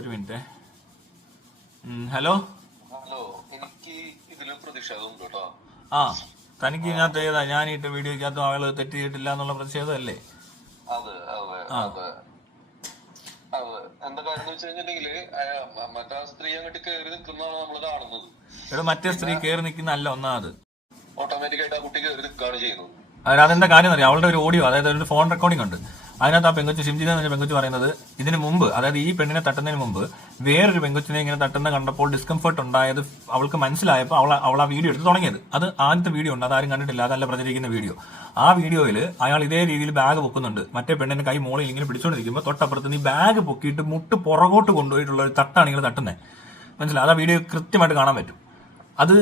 ഒരു minute. Hello hello, എനിക്ക് ഇതില് പ്രതിഷേധമുണ്ട് കേട്ടോ. ആ തനിക്ക് ഇതിനകത്ത് ഏതാ ഞാൻ ഇട്ട വീഡിയോക്കകത്തും ആള് തെറ്റ് ചെയ്തിട്ടില്ല എന്നുള്ള പ്രതിഷേധമല്ലേ? അതെ അതെ അതെ അതെ. എന്താ കാര്യം എന്ന് വെച്ച് കഴിഞ്ഞിട്ടുണ്ടെങ്കില് മറ്റേ സ്ത്രീ അങ്ങോട്ട് കയറി നിൽക്കുന്നതാണ് നമ്മള് കാണുന്നത്. ഇവിടെ മറ്റേ സ്ത്രീ കയറി നിൽക്കുന്നല്ല ഒന്നാമത്, ഓട്ടോമാറ്റിക് ആയിട്ട് ആ കുട്ടി കയറി നിൽക്കുകയാണ് ചെയ്യുന്നത്. അതെന്താ കാര്യം അറിയാം, അവളുടെ ഒരു ഓഡിയോ, അതായത് ഒരു ഫോൺ റെക്കോർഡിംഗ് ഉണ്ട്. അതിനകത്ത് ആ പെങ്കൊച്ച് ഷിംജിത എന്ന പെങ്കൊച്ച് പറയുന്നത് ഇതിന് മുമ്പ്, അതായത് ഈ പെണ്ണിനെ തട്ടുന്നതിന് മുമ്പ് വേറൊരു പെങ്കൊച്ചിനെ ഇങ്ങനെ തട്ടുന്ന കണ്ടപ്പോൾ ഡിസ്കംഫർട്ട് ഉണ്ടായത് അവൾക്ക് മനസ്സിലായപ്പോൾ അവൾ ആ വീഡിയോ എടുത്ത് തുടങ്ങിയത്. അത് ആദ്യത്തെ വീഡിയോ ഉണ്ട്, അതാരും കണ്ടിട്ടില്ല, അതല്ല പ്രചരിക്കുന്ന വീഡിയോ. ആ വീഡിയോയിൽ അയാൾ ഇതേ രീതിയിൽ ബാഗ് പൊക്കുന്നുണ്ട്. മറ്റേ പെണ്ണിന്റെ കൈ മോളിൽ ഇങ്ങനെ പിടിച്ചോണ്ടിരിക്കുമ്പോൾ തൊട്ടപ്പുറത്ത് നീ ബാഗ് പൊക്കിയിട്ട് മുട്ട് പുറകോട്ട് കൊണ്ടുപോയിട്ടുള്ള ഒരു തട്ടാണ് നിങ്ങൾ തട്ടുന്നത്. മനസ്സിലായി? അത് ആ വീഡിയോ കൃത്യമായിട്ട് കാണാൻ പറ്റും. അത്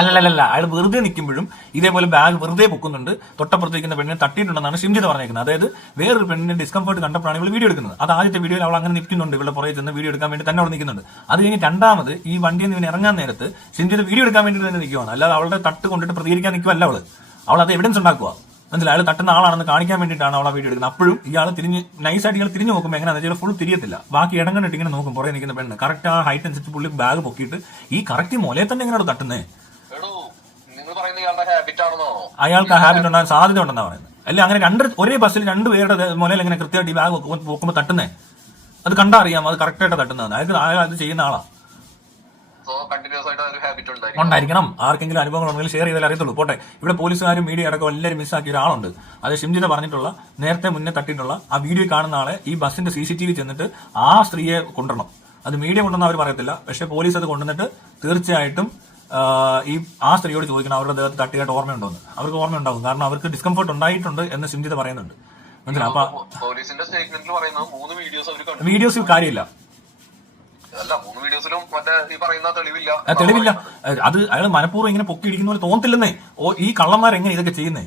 അല്ലല്ല, അയാൾ വെറുതെ നിൽക്കുമ്പോഴും ഇതേപോലെ ബാഗ് വെറുതെ പൊക്കുന്നുണ്ട്. തൊട്ടപ്പുറത്തേക്കുന്ന പെണ്ണിനെ തട്ടിയിട്ടുണ്ടെന്നാണ് ഷിംജിത പറഞ്ഞേക്കുന്നത്. അതായത് വേറൊരു പെണ്ണിന്റെ ഡിസ്കംഫർട്ട് കണ്ടപ്പോഴാണ് ഇവൾ വീഡിയോ എടുക്കുന്നത്. അത് ആദ്യത്തെ വീഡിയോയിൽ അവൾ അങ്ങനെ നിൽക്കുന്നുണ്ട്, ഇവളുടെ പുറകെ ചെന്ന് വീഡിയോ എടുക്കാൻ വേണ്ടി തന്നെ അവിടെ നിൽക്കുന്നുണ്ട്. അത് കഴിഞ്ഞ് രണ്ടാമത് ഈ വണ്ടിയിൽ നിന്ന് ഇറങ്ങാൻ നേരത്ത് ഷിംജിത വീഡിയോ എടുക്കാൻ വേണ്ടി തന്നെ നിൽക്കുവാണ്, അല്ലാതെ അവളുടെ തട്ട് കൊണ്ടിട്ട് പ്രതികരിക്കാൻ നിൽക്കുവല്ല അവൾ അത് എവിഡൻസ് ഉണ്ടാക്കുക. മനസ്സിലായി? അയാൾ തട്ടുന്ന ആളാണെന്ന് കാണിക്കാൻ വേണ്ടിയിട്ടാണ് അവൾ ആ വീഡിയോ എടുക്കുന്നത്. അപ്പോഴും ഇയാൾ നൈസായിട്ട് ഇയാൾ തിരിഞ്ഞു നോക്കുമ്പോൾ എങ്ങനെയാണെന്ന് വെച്ചാൽ ഫുൾ തിരിയത്തില്ല, ബാക്കി ഇടങ്ങണ്ടിട്ട് ഇങ്ങനെ നോക്കും. പുറകെ നിൽക്കുന്ന പെണ്ണ് കറക്റ്റ് ആ ഹൈറ്റ് അനുസരിച്ച് പുള്ളി ബാഗ് പൊക്കിയിട്ട് ഈ കറക്റ്റ് മോലെ തന്നെ എങ്ങനെയാണ് തട്ടുന്നത്? അയാൾക്ക് ആ ഹാബിറ്റ് ഉണ്ടാകാൻ സാധ്യത ഉണ്ടെന്നാണ് പറയുന്നത്. അല്ല, അങ്ങനെ ഒരേ ബസ്സിൽ രണ്ടുപേരുടെ മുലയിൽ എങ്ങനെ കൃത്യമായിട്ട് ഈ ബാഗ് പൊക്കുമ്പോൾ തട്ടുന്നേ? അത് കണ്ടാ അറിയാം അത് കറക്റ്റായിട്ട് തട്ടുന്നതാണ്. അയാൾ അത് ചെയ്യുന്ന ആളാ ഉണ്ടായിരിക്കണം. ആർക്കെങ്കിലും അനുഭവങ്ങൾ ഉണ്ടെങ്കിൽ ഷെയർ ചെയ്താൽ അറിയത്തുള്ളൂ. പോട്ടെ, ഇവിടെ പോലീസുകാരും മീഡിയ അടക്കം എല്ലാവരും മിസ്സാക്കിയ ഒരാളുണ്ട്. അത് ഷിംജിത പറഞ്ഞിട്ടുള്ള, നേരത്തെ മുന്നേ തട്ടിയിട്ടുള്ള ആ വീഡിയോ കാണുന്ന ആളെ ഈ ബസ്സിന്റെ CCTV ചെന്നിട്ട് ആ സ്ത്രീയെ കൊണ്ടുവരണം. അത് മീഡിയ കൊണ്ടുവന്ന അവർ പറയത്തില്ല, പക്ഷെ പോലീസ് അത് കൊണ്ടുവന്നിട്ട് തീർച്ചയായിട്ടും ഈ ആ സ്ത്രീയോട് ചോദിക്കണം അവരുടെ ദേഹത്ത് തട്ടിയായിട്ട് ഓർമ്മയുണ്ടോന്ന്. അവർക്ക് ഓർമ്മയുണ്ടാവും, കാരണം അവർക്ക് ഡിസ്കംഫർട്ട് ഉണ്ടായിട്ടുണ്ട് എന്ന് ഷിംജിത പറയുന്നുണ്ട്. മനസ്സിലായി? അപ്പൊ വീഡിയോസ് കാര്യമില്ല, തെളിവില്ല. അത് അയാൾ മനഃപൂർവ്വം ഇങ്ങനെ പൊക്കി ഇടിക്കുന്ന പോലെ തോന്നത്തില്ലെന്നേ. ഈ കള്ളന്മാരെങ്ങനെ ഇതൊക്കെ ചെയ്യുന്നേ?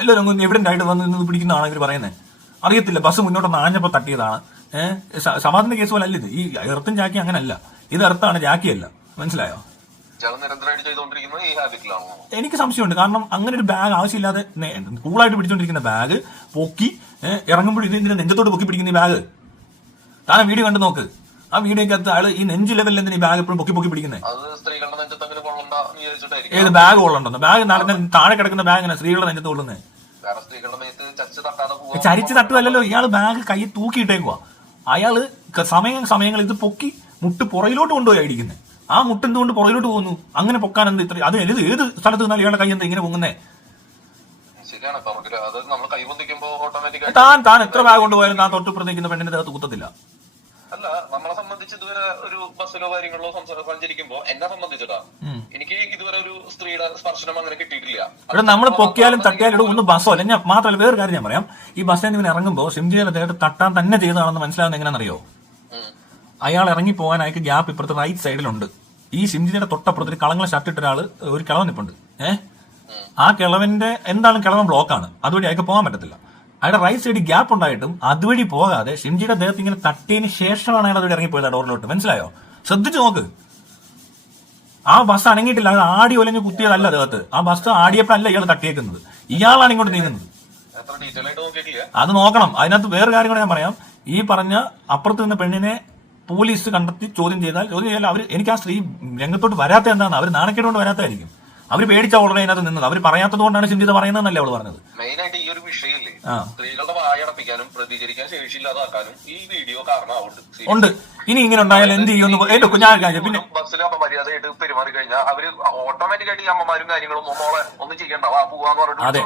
എല്ലാവരും എവിഡന്റ് ആയിട്ട് വന്ന് പിടിക്കുന്നതാണ് ഇവർ പറയുന്നത്. അറിയത്തില്ല, ബസ് മുന്നോട്ടൊന്ന് ആഞ്ഞപ്പോ തട്ടിയതാണ്. സമാധാന കേസ് പോലെ അല്ല ഇത്. ഈ എർത്തും ജാക്കി അങ്ങനല്ല, ഇത് എർത്താണ്, ജാക്കിയല്ല. മനസ്സിലായോ? എനിക്ക് സംശയമുണ്ട്, കാരണം അങ്ങനെ ഒരു ബാഗ് ആവശ്യമില്ലാതെ കൂളായിട്ട് പിടിച്ചോണ്ടിരിക്കുന്ന ബാഗ് പൊക്കി ഇറങ്ങുമ്പോൾ ഇതിന്റെ നെഞ്ചത്തോട് പൊക്കി പിടിക്കുന്ന ഈ ബാഗ് താൻ വീഡിയോ കണ്ടു നോക്ക്. ആ വീഡിയോക്കകത്ത് അയാൾ ഈ നെഞ്ച് ലെവലിൽ എന്തിനാ ഈ ബാഗ് എപ്പോഴും പൊക്കി പിടിക്കുന്നത്? ഏത് ബാഗ് കൊള്ളണ്ടെന്ന്? ബാഗ് താഴെ കിടക്കുന്ന ബാഗ് എങ്ങനെ സ്ത്രീകളുടെ നെഞ്ചത്ത് കൊള്ളുന്നത്? ചരിച്ച് തട്ടുമല്ലോ, ഇയാള് ബാഗ് കൈ തൂക്കിയിട്ടേക്കുവാ. അയാള് സമയങ്ങൾ ഇത് പൊക്കി മുട്ട് പുറയിലോട്ട് കൊണ്ടുപോയി അടിക്കുന്നത്. ആ മുട്ട് എന്തുകൊണ്ട് പുറയിലോട്ട് പോകുന്നു? അങ്ങനെ പൊക്കാൻ എന്ത് ഇത്ര? അത് ഏത് സ്ഥലത്ത് നിന്നാലും ഇയാളുടെ കൈ എന്താ ഇങ്ങനെ പൊങ്ങുന്നേ? താൻ എത്ര ബാഗ് കൊണ്ടുപോയാലും താൻ തൊട്ടുപ്രതിക്കുന്ന പെണ്ണിന്റെ ദേഹത്ത് കുത്തത്തില്ല. അല്ല, നമ്മളെ സംബന്ധിച്ച് ഇതുവരെ ഒരു ബസ്സിലോ കാര്യങ്ങളിലോ സഞ്ചരിക്കുമ്പോ എന്നെ സംബന്ധിച്ചിട്ടാ എനിക്ക് ഇതുവരെ ഒരു സ്ത്രീയുടെ സ്പർശനം അങ്ങനെ കിട്ടിയിട്ടില്ല. ഇവിടെ നമ്മൾ പൊക്കിയാലും തട്ടിയാലും ഒന്നും ബസ്സോ അല്ല. ഞാൻ മാത്രമല്ല, വേറെ കാര്യം ഞാൻ പറയാം. ഈ ബസ്സിൽ നിന്ന് ഇവൻ ഇറങ്ങുമ്പോൾ ഷിംജിയുടെ ദേഹത്ത് തട്ടാൻ തന്നെ ചെയ്തതാണെന്ന് മനസ്സിലാവുന്ന എങ്ങനെയാണെന്നറിയോ? അയാൾ ഇറങ്ങി പോകാൻ അയാൾക്ക് ഗ്യാപ്പ് ഇപ്പുറത്തെ റൈറ്റ് സൈഡിലുണ്ട്. ഈ ഷിംജിയുടെ തൊട്ടപ്പുറത്ത് ഒരു കളങ്ങളെ ഷർട്ട് ഇട്ട ഒരാള്, ഒരു കിളവൻ നിപ്പുണ്ട്. ആ കിളവന്റെ എന്താണ് കിളവൻ ബ്ലോക്കാണ്, അതുവഴി അയാൾക്ക് പോകാൻ പറ്റത്തില്ല. അയാളുടെ റൈറ്റ് സൈഡിൽ ഗ്യാപ്പ് ഉണ്ടായിട്ടും അതുവഴി പോകാതെ ഷിംജിയുടെ ദേഹത്ത് ഇങ്ങനെ തട്ടിയതിന് ശേഷമാണ് അയാൾ അതുവഴി ഇറങ്ങിപ്പോയത് ഡോറിലോട്ട്. മനസ്സിലായോ? ശ്രദ്ധിച്ചു നോക്ക്. ആ ബസ് അനങ്ങിയിട്ടില്ല, അത് ആടി ഒലഞ്ഞ് കുത്തിയതല്ല ദേഹത്ത്. ആ ബസ് ആടിയപ്പോഴല്ല ഇയാൾ തട്ടിയേക്കുന്നത്, ഇയാളാണ് ഇങ്ങോട്ട് നീങ്ങുന്നത്. അത് നോക്കണം. അതിനകത്ത് വേറെ കാര്യം കൂടെ ഞാൻ പറയാം. ഈ പറഞ്ഞ അപ്പുറത്ത് നിന്ന് പെണ്ണിനെ പോലീസ് കണ്ടെത്തി ചോദ്യം ചെയ്താൽ അവർ, എനിക്ക് ആ സ്ത്രീ രംഗത്തോട്ട് വരാത്ത എന്താണ്? അവർ നാണക്കേടുകൊണ്ട് വരാത്തായിരിക്കും. അവർ പേടിച്ച ഓൾറെഡി അതിനകത്ത് നിന്നത്. അവർ പറയാത്തത് കൊണ്ടാണ് ഷിംജിത പറയുന്നതെന്നല്ലേ അവള് പറഞ്ഞത്. മെയിനായിട്ട് ഈ ഒരു വിഷയമില്ലേ, സ്ത്രീകളുടെ വായടപ്പിക്കാനും പ്രതികരിക്കാൻ ശേഷിയില്ലാതാക്കാനും ഈ വീഡിയോ കാരണമുണ്ട്. ഇനി ഇങ്ങനെ ഉണ്ടായാൽ എന്ത് ചെയ്യുമെന്ന് ഞാൻ പിന്നെ ബസ്സിൽ അപമര്യാദയായിട്ട് പെരുമാറി കഴിഞ്ഞാൽ അവര് ഓട്ടോമാറ്റിക്കായിട്ട് ഈ അമ്മമാരും കാര്യങ്ങളും മോളെ ഒന്നും ചെയ്യണ്ട, പോവാന്ന് പറഞ്ഞിട്ട്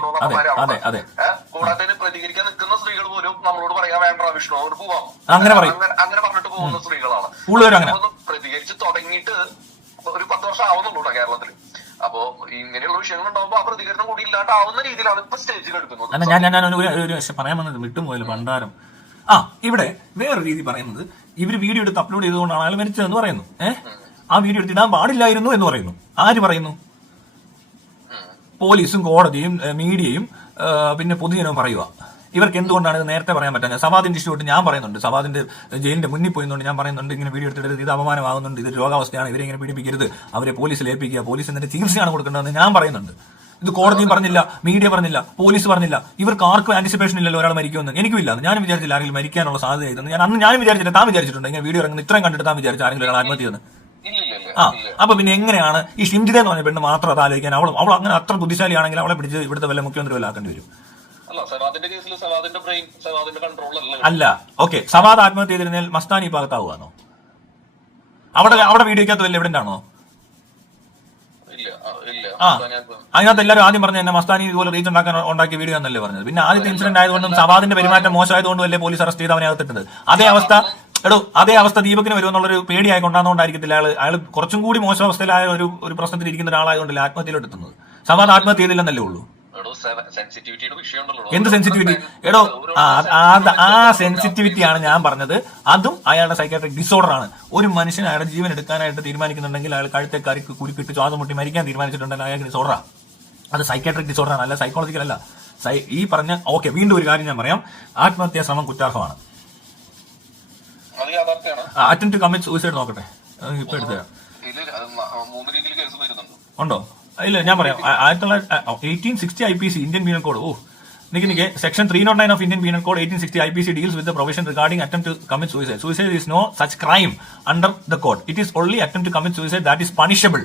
കൂടാതെ പ്രതികരിക്കാൻ നിൽക്കുന്ന സ്ത്രീകൾ പോലും നമ്മളോട് പറയാൻ വേണ്ട വിഷ്ണു അവർ പോവാം അങ്ങനെ പറഞ്ഞിട്ട് പോകുന്ന സ്ത്രീകളാണ്. പ്രതികരിച്ച് തുടങ്ങിയിട്ട് ഒരു 10 വർഷം ആവുന്നുള്ളൂ കേരളത്തിൽ. അപ്പോ ഇങ്ങനെയുള്ള വിഷയങ്ങൾ ഉണ്ടാവുമ്പോൾ ആ പ്രതികരണം കൂടി ഇല്ലാണ്ടാവുന്ന രീതിയിലാണ് ഇപ്പൊ സ്റ്റേജിൽ എടുക്കുന്നത്. ഞാൻ പറയാൻ വന്നത് വിട്ടുപോയല്ലോ പണ്ടാരം. ഇവിടെ വേറെ രീതി പറയുന്നത്, ഇവര് വീഡിയോ എടുത്ത് അപ്ലോഡ് ചെയ്തുകൊണ്ടാണ് അയാൾ മരിച്ചതെന്ന് പറയുന്നു. ആ വീഡിയോ എടുത്ത് ഇടാൻ പാടില്ലായിരുന്നു എന്ന് പറയുന്നു. ആര് പറയുന്നു? പോലീസും കോടതിയും മീഡിയയും പിന്നെ പൊതുജനവും പറയുക. ഇവർക്ക് എന്തുകൊണ്ടാണ് ഇത് നേരത്തെ പറയാൻ പറ്റുന്നത്? സവാദിന്റെ ഇഷ്യൂ ഞാൻ പറയുന്നുണ്ട്, സവാദിന്റെ ജയിലിന്റെ മുന്നിൽ പോയിന്നുണ്ട് ഞാൻ പറയുന്നുണ്ട്, ഇങ്ങനെ വീഡിയോ എടുത്തിട്ട് ഇത് അപമാനമാകുന്നുണ്ട്, ഇത് രോഗാവസ്ഥയാണ്, ഇവരെ ഇങ്ങനെ പീഡിപ്പിക്കരുത്, അവരെ പോലീസിൽ ഏൽപ്പിക്കുക, പോലീസ് എന്നിട്ട് ചികിത്സയാണ് കൊടുക്കേണ്ടതെന്ന് ഞാൻ പറയുന്നുണ്ട്. ഇത് കോടതിയും പറഞ്ഞില്ല, മീഡിയ പറഞ്ഞില്ല, പോലീസ് പറഞ്ഞില്ല, ഇവർക്ക് ആർക്കും ആന്റിസിപ്പേഷൻ ഇല്ലല്ലോ ഒരാൾ മരിക്കുമെന്ന്. എനിക്കും ഇല്ല, ഞാനും വിചാരിച്ചില്ല ആരെങ്കിലും മരിക്കാനുള്ള സാധ്യത ഇതെന്ന്. ഞാനും വിചാരിച്ചില്ല. താൻ വിചാരിച്ചിട്ടുണ്ട് ഇങ്ങനെ വീഡിയോ ഇറങ്ങുന്നത് ഇത്രയും കണ്ടിട്ട് താൻ വിചാരിച്ചു ആരെങ്കിലും ഒരാൾ ആത്മഹത്യ ചെയ്യുന്നത്? അപ്പൊ പിന്നെ എങ്ങനെയാണ് ഈ ഷിംജിത എന്ന് പറഞ്ഞ പെണ്ണ് മാത്രം അത് ആലോചിക്കാൻ? അവൾ അങ്ങനെ അത്ര ബുദ്ധിശാലിയാണെങ്കിൽ അവളെ പിടിച്ച് ഇവിടുത്തെ വല്ല മുഖ്യമന്ത്രി വല്ല ആക്കേണ്ടി വരും. അല്ല, ഓക്കെ, സവാദ് ആത്മഹത്യ ചെയ്തിരുന്നാൽ മസ്താനി ഭാഗത്താവുകയാണോ? അവിടെ വീഡിയോക്കകത്ത് വല്ല എവിഡന്റ് ആണോ? അതിനകത്ത് എല്ലാവരും ആദ്യം പറഞ്ഞ എന്നെ മസ്താനി ഇതുപോലെ റീച്ച് ഉണ്ടാക്കിയ വീഡിയോ എന്നല്ലേ പറഞ്ഞത്. പിന്നെ ആദ്യത്തെ ഇൻസിഡന്റ് ആയതുകൊണ്ടും സവാദിന്റെ പെരുമാറ്റം മോശമായതുകൊണ്ടും അല്ലേ പോലീസ് അറസ്റ്റ് ചെയ്ത് അവനെ അകത്തിട്ടത്. അതേ അവസ്ഥ ദീപകിന് വരുമെന്നുള്ളൊരു പേടിയായി കൊണ്ടാകുന്നതുകൊണ്ടായിരിക്കത്തില്ല അയാൾ കുറച്ചും കൂടി മോശം അവസ്ഥയിലായ ഒരു പ്രശ്നത്തിൽ ഇരിക്കുന്ന ഒരാളായതുകൊണ്ടല്ലേ ആത്മഹത്യയിലോട്ട് എത്തുന്നത്. സവാദ് ആത്മഹത്യ ചെയ്തില്ലെന്നല്ലേ ഉള്ളൂ. എന്ത് സെൻസിറ്റിവിറ്റി? ആ സെൻസിറ്റിവിറ്റിയാണ് ഞാൻ പറഞ്ഞത്. അതും അയാളുടെ സൈക്കാട്രിക് ഡിസോർഡർ ആണ്. ഒരു മനുഷ്യൻ അയാളുടെ ജീവൻ എടുക്കാനായിട്ട് തീരുമാനിക്കുന്നുണ്ടെങ്കിൽ അയാൾ കഴുത്തെ കുരുക്കിട്ട് ശ്വാസം മുട്ടി മരിക്കാൻ തീരുമാനിച്ചിട്ടുണ്ടെങ്കിൽ അയാൾക്ക് ഡിസോർഡറാ. അത് സൈക്കാട്രിക് ഡിസോർഡർ ആണ്, അല്ല സൈക്കോളജിക്കൽ അല്ല. ഈ പറഞ്ഞ ഓക്കെ, വീണ്ടും ഒരു കാര്യം ഞാൻ പറയാം. ആത്മഹത്യാ ശ്രമം കുറ്റാർഹമാണ്. അറ്റംപ്റ്റ് ടു കമ്മിറ്റ് സൂയിസൈഡ് നോക്കട്ടെ, ഇപ്പൊ എടുത്തരാം. ഉണ്ടോ? ഇല്ല, ഞാൻ പറയാം. 1860 IPC ഇന്ത്യൻ പീനൽ കോഡ്. നിക്ക് section 309 of Indian penal code 1860 IPC deals with the provision regarding attempt to commit suicide. Suicide is no such crime under the code. It is only attempt to commit suicide that is punishable.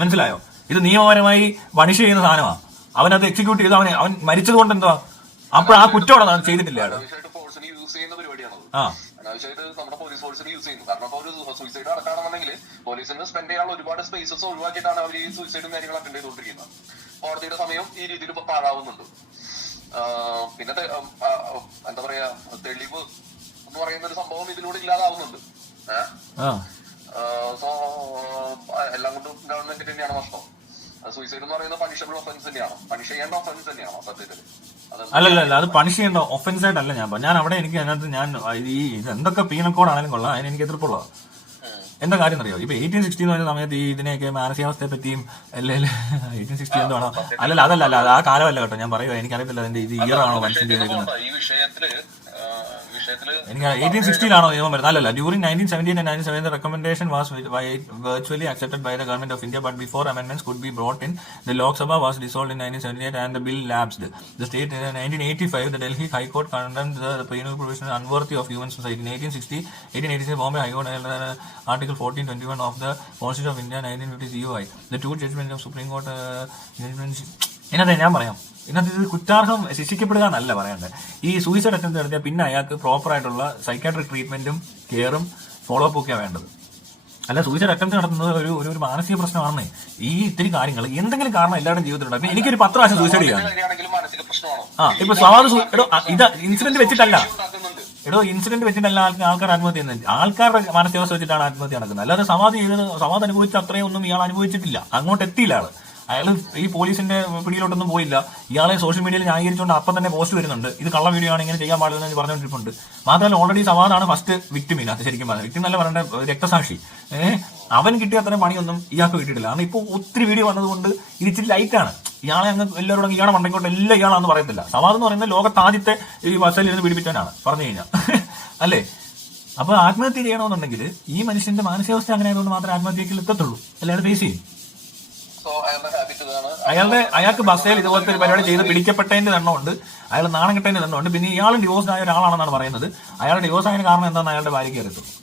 മനസ്സിലായോ? ഇത് നിയമപരമായി punish ചെയ്യുന്ന സാധനമാണ്. അവനത് execute ചെയ്ത് അവൻ മരിച്ചത് കൊണ്ട് എന്താ? അപ്പോൾ ആ കുറ്റമാണ് ചെയ്തിട്ടില്ല അയാൾ. അനാവശ്യമായിട്ട് നമ്മുടെ പോലീസ് ഫോഴ്സിന് യൂസ് ചെയ്യുന്നു. കാരണം ഇപ്പോൾ ഒരു സൂയിസൈഡ് നടക്കുകയാണെന്നുണ്ടെങ്കിൽ പോലീസിന് സ്പെൻഡ് ചെയ്യാനുള്ള ഒരുപാട് സ്പേസസ് ഒഴിവാക്കിയിട്ടാണ് അവർ ഈ സൂയിസൈഡും കാര്യങ്ങൾ അറ്റൻഡ് ചെയ്തുകൊണ്ടിരിക്കുന്നത്. കോടതിയുടെ സമയം ഈ രീതിയിൽ പാഴാവുന്നുണ്ട്. പിന്നെ എന്താ പറയാ, തെളിവ് എന്ന് പറയുന്ന ഒരു സംഭവം ഇതിലൂടെ ഇല്ലാതാവുന്നുണ്ട്. സോ എല്ലാം കൊണ്ടും ഗവൺമെന്റിന് തന്നെയാണ് നഷ്ടം. സൂയിസൈഡ് എന്ന് പറയുന്നത് പണിഷബിൾ ഒഫൻസ് തന്നെയാണോ? പണിഷ് ചെയ്യേണ്ട ഒഫൻസ് തന്നെയാണോ സത്യത്തിൽ? അല്ലല്ല, അത് പണിഷ് ചെയ്യേണ്ട ഒഫൻസ് ആയിട്ടല്ല ഞാൻ അവിടെ എനിക്ക് അതിനകത്ത് ഈ എന്തൊക്കെ പീനൽ കോഡ് ആണെങ്കിലും കൊള്ളാം, അതിന് എനിക്ക് എതിർപ്പുള്ളത്. എന്താ കാര്യം അറിയോ? ഇപ്പൊ 1860 എന്ന് പറഞ്ഞ സമയത്ത് ഈ ഇതിനെയൊക്കെ മാനസികാവസ്ഥയെ പറ്റിയും 1860 എന്താണോ? അതല്ല ആ കാലമല്ല കേട്ടോ ഞാൻ പറയുക. എനിക്കറിയത്തില്ല അതിന്റെ ഇത് ഇയർ ആണോ മനുഷ്യൻ ചെയ്തേക്കുന്നത്. എനിക്ക് 1860 നിയമം വരുന്നത്. അല്ലല്ല, during 1978 and 1970 the recommendation was virtually accepted by the government of India, but before amendments could be brought in, the Lok Sabha was dissolved in 1978 and the bill lapsed. The state in 1985 the Delhi High Court condemned the penal provision unworthy of human society. In 1886 Bombay High Court Article 1421 of the Constitution of India 1950 CUI. The two judgments of Supreme Court ഇതിനകത്ത് ഞാൻ പറയാം, ഇതിനകത്ത് ഇത് കുറ്റാർഹം ശിക്ഷിക്കപ്പെടുക എന്നല്ല പറയേണ്ടത്. ഈ suicide attempt നടത്തിയാൽ പിന്നെ അയാൾക്ക് പ്രോപ്പർ ആയിട്ടുള്ള സൈക്കാട്രിക് ട്രീറ്റ്മെന്റും കെയറും ഫോളോ അപ്പ് ഒക്കെയാണ് വേണ്ടത്. അല്ല, സൂയിസൈഡ് അറ്റംപ്റ്റ് നടത്തുന്നത് ഒരു മാനസിക പ്രശ്നമാണെന്നേ. ഈ ഇത്തിരി കാര്യങ്ങൾ എന്തെങ്കിലും കാരണം എല്ലാവരുടെയും ജീവിതത്തിലുണ്ട്. അപ്പൊ എനിക്കൊരു 10 പ്രാവശ്യം സൂയിസൈഡ് ചെയ്യാം. ഇപ്പൊ സവാദ് ഇത് ഇൻസിഡന്റ് വെച്ചിട്ടല്ല ഇൻസിഡന്റ് വെച്ചിട്ടല്ല ആൾക്കാർ ആത്മഹത്യ ചെയ്യുന്നത്. ആൾക്കാരുടെ മാനസികാവസ്ഥ വെച്ചിട്ടാണ് ആത്മഹത്യ നടക്കുന്നത്. അല്ലാതെ സവാദ് അനുഭവിച്ച അത്രയും ഒന്നും ഇയാൾ അനുഭവിച്ചിട്ടില്ല. അങ്ങോട്ട് എത്തിയില്ല ആള്. അയാൾ ഈ പോലീസിന്റെ പിടിയിലോട്ടൊന്നും പോയില്ല. ഇയാളെ സോഷ്യൽ മീഡിയയിൽ ന്യായീകരിച്ചുകൊണ്ട് അപ്പം തന്നെ പോസ്റ്റ് വരുന്നുണ്ട്, ഇത് കള്ള വീഡിയോ ആണ്, ഇങ്ങനെ ചെയ്യാൻ പാടില്ലെന്ന് പറഞ്ഞുകൊണ്ടിരിപ്പുണ്ട്. മാത്രമല്ല ഓൾറെഡി സവാദാണ് ഫസ്റ്റ് വിക്ടിം. അത് ശരിക്കും പറഞ്ഞത് വിക്ടിം എന്നല്ല പറയേണ്ട, രക്തസാക്ഷി. അവൻ കിട്ടിയ അത്രയും പണിയൊന്നും ഇയാൾക്ക് കിട്ടിയിട്ടില്ല. കാരണം ഇപ്പോൾ ഒത്തിരി വീഡിയോ വന്നതുകൊണ്ട് ഇത് ഇച്ചിരി ലൈറ്റാണ്. ഇയാളെ അങ്ങ് എല്ലാവരോടും ഇയാളെ മണ്ടയ്ക്കോട്ട് എല്ലാം ഇയാളാന്ന് പറയത്തില്ല. സവാദ് എന്ന് പറയുന്നത് ലോകത്ത് ആദ്യത്തെ ഈ ബസ്സിലിരുന്ന് പീഡിപ്പിച്ചവനാണ് പറഞ്ഞു കഴിഞ്ഞാൽ, അല്ലേ? അപ്പൊ ആത്മഹത്യ ചെയ്യണമെന്നുണ്ടെങ്കിൽ ഈ മനുഷ്യന്റെ മാനസികാവസ്ഥ അങ്ങനെ ആയതുകൊണ്ട് മാത്രമേ ആത്മഹത്യക്ക് എത്തത്തുള്ളൂ. എല്ലാവരും ഫേസ് ചെയ്യും. അയാൾക്ക് ബസ്സേൽ ഇതുപോലത്തെ ഒരു പരിപാടി ചെയ്ത് പിടിക്കപ്പെട്ടതിന്റെ എണ്ണമുണ്ട്, അയാൾ നാണം കെട്ടതിന്റെ എണ്ണമുണ്ട്. പിന്നെ ഇയാളും ഡിവോഴ്സ് ആയ ഒരാളാണെന്നാണ് പറയുന്നത്. അയാളുടെ ഡിവോഴ്സ് ആയതിന് കാരണം എന്താണെന്ന് അയാളുടെ ഭാര്യയ്ക്ക് അറിയത്തുള്ളൂ.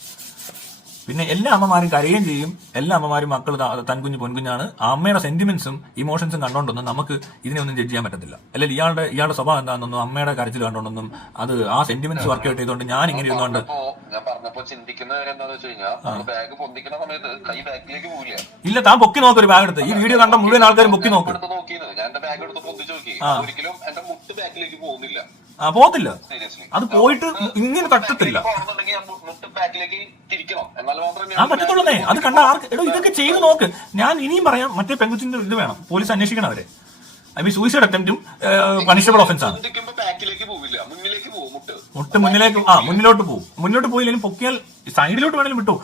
പിന്നെ എല്ലാ അമ്മമാരും കരയുകയും ചെയ്യും. എല്ലാ അമ്മമാരും മക്കൾ തൻകുഞ്ഞ് പൊൻകുഞ്ഞാണ്. ആ അമ്മയുടെ സെന്റിമെന്റ്സും ഇമോഷൻസും കണ്ടുകൊണ്ടൊന്നും നമുക്ക് ഇതിനെയൊന്നും ജഡ്ജ് ചെയ്യാൻ പറ്റത്തില്ല. അല്ലെങ്കിൽ ഇയാളുടെ സ്വഭാവം എന്താണെന്നൊന്നും അമ്മയുടെ കരച്ചിൽ കണ്ടുകൊണ്ടൊന്നും അത് ആ സെന്റിമെന്റ്സ് വർക്ക് ഔട്ട് ചെയ്തുകൊണ്ട് ഞാൻ ഇങ്ങനെ ഇരുന്നുകൊണ്ട് ഇല്ല. താൻ പൊക്കി നോക്ക് ഒരു ബാഗ് എടുത്ത്. ഈ വീഡിയോ കണ്ട മുഴുവൻ ആൾക്കാരും പൊക്കി നോക്ക്. പോകത്തില്ല, അത് പോയിട്ട് ഇങ്ങനെ തട്ടത്തില്ല. പറ്റത്തുള്ളതേ. അത് കണ്ട ആർക്ക് ഇതൊക്കെ ചെയ്ത് നോക്ക്. ഞാൻ ഇനിയും പറയാം, മറ്റേ പെങ്കുച്ചിന്റെ ഇത് വേണം, പോലീസ് അന്വേഷിക്കണം അവരെ. ഐ മീൻ സൂയിസൈഡ് അറ്റംപ്റ്റും പണിഷബിൾ ഒഫൻസ് ആണ്. മുട്ട് മുന്നിലോട്ട് പോകും. മുന്നിലോട്ട് പോയില്ലെങ്കിൽ പൊക്കിയാൽ സൈഡിലോട്ട് വേണമെങ്കിലും വിട്ടു.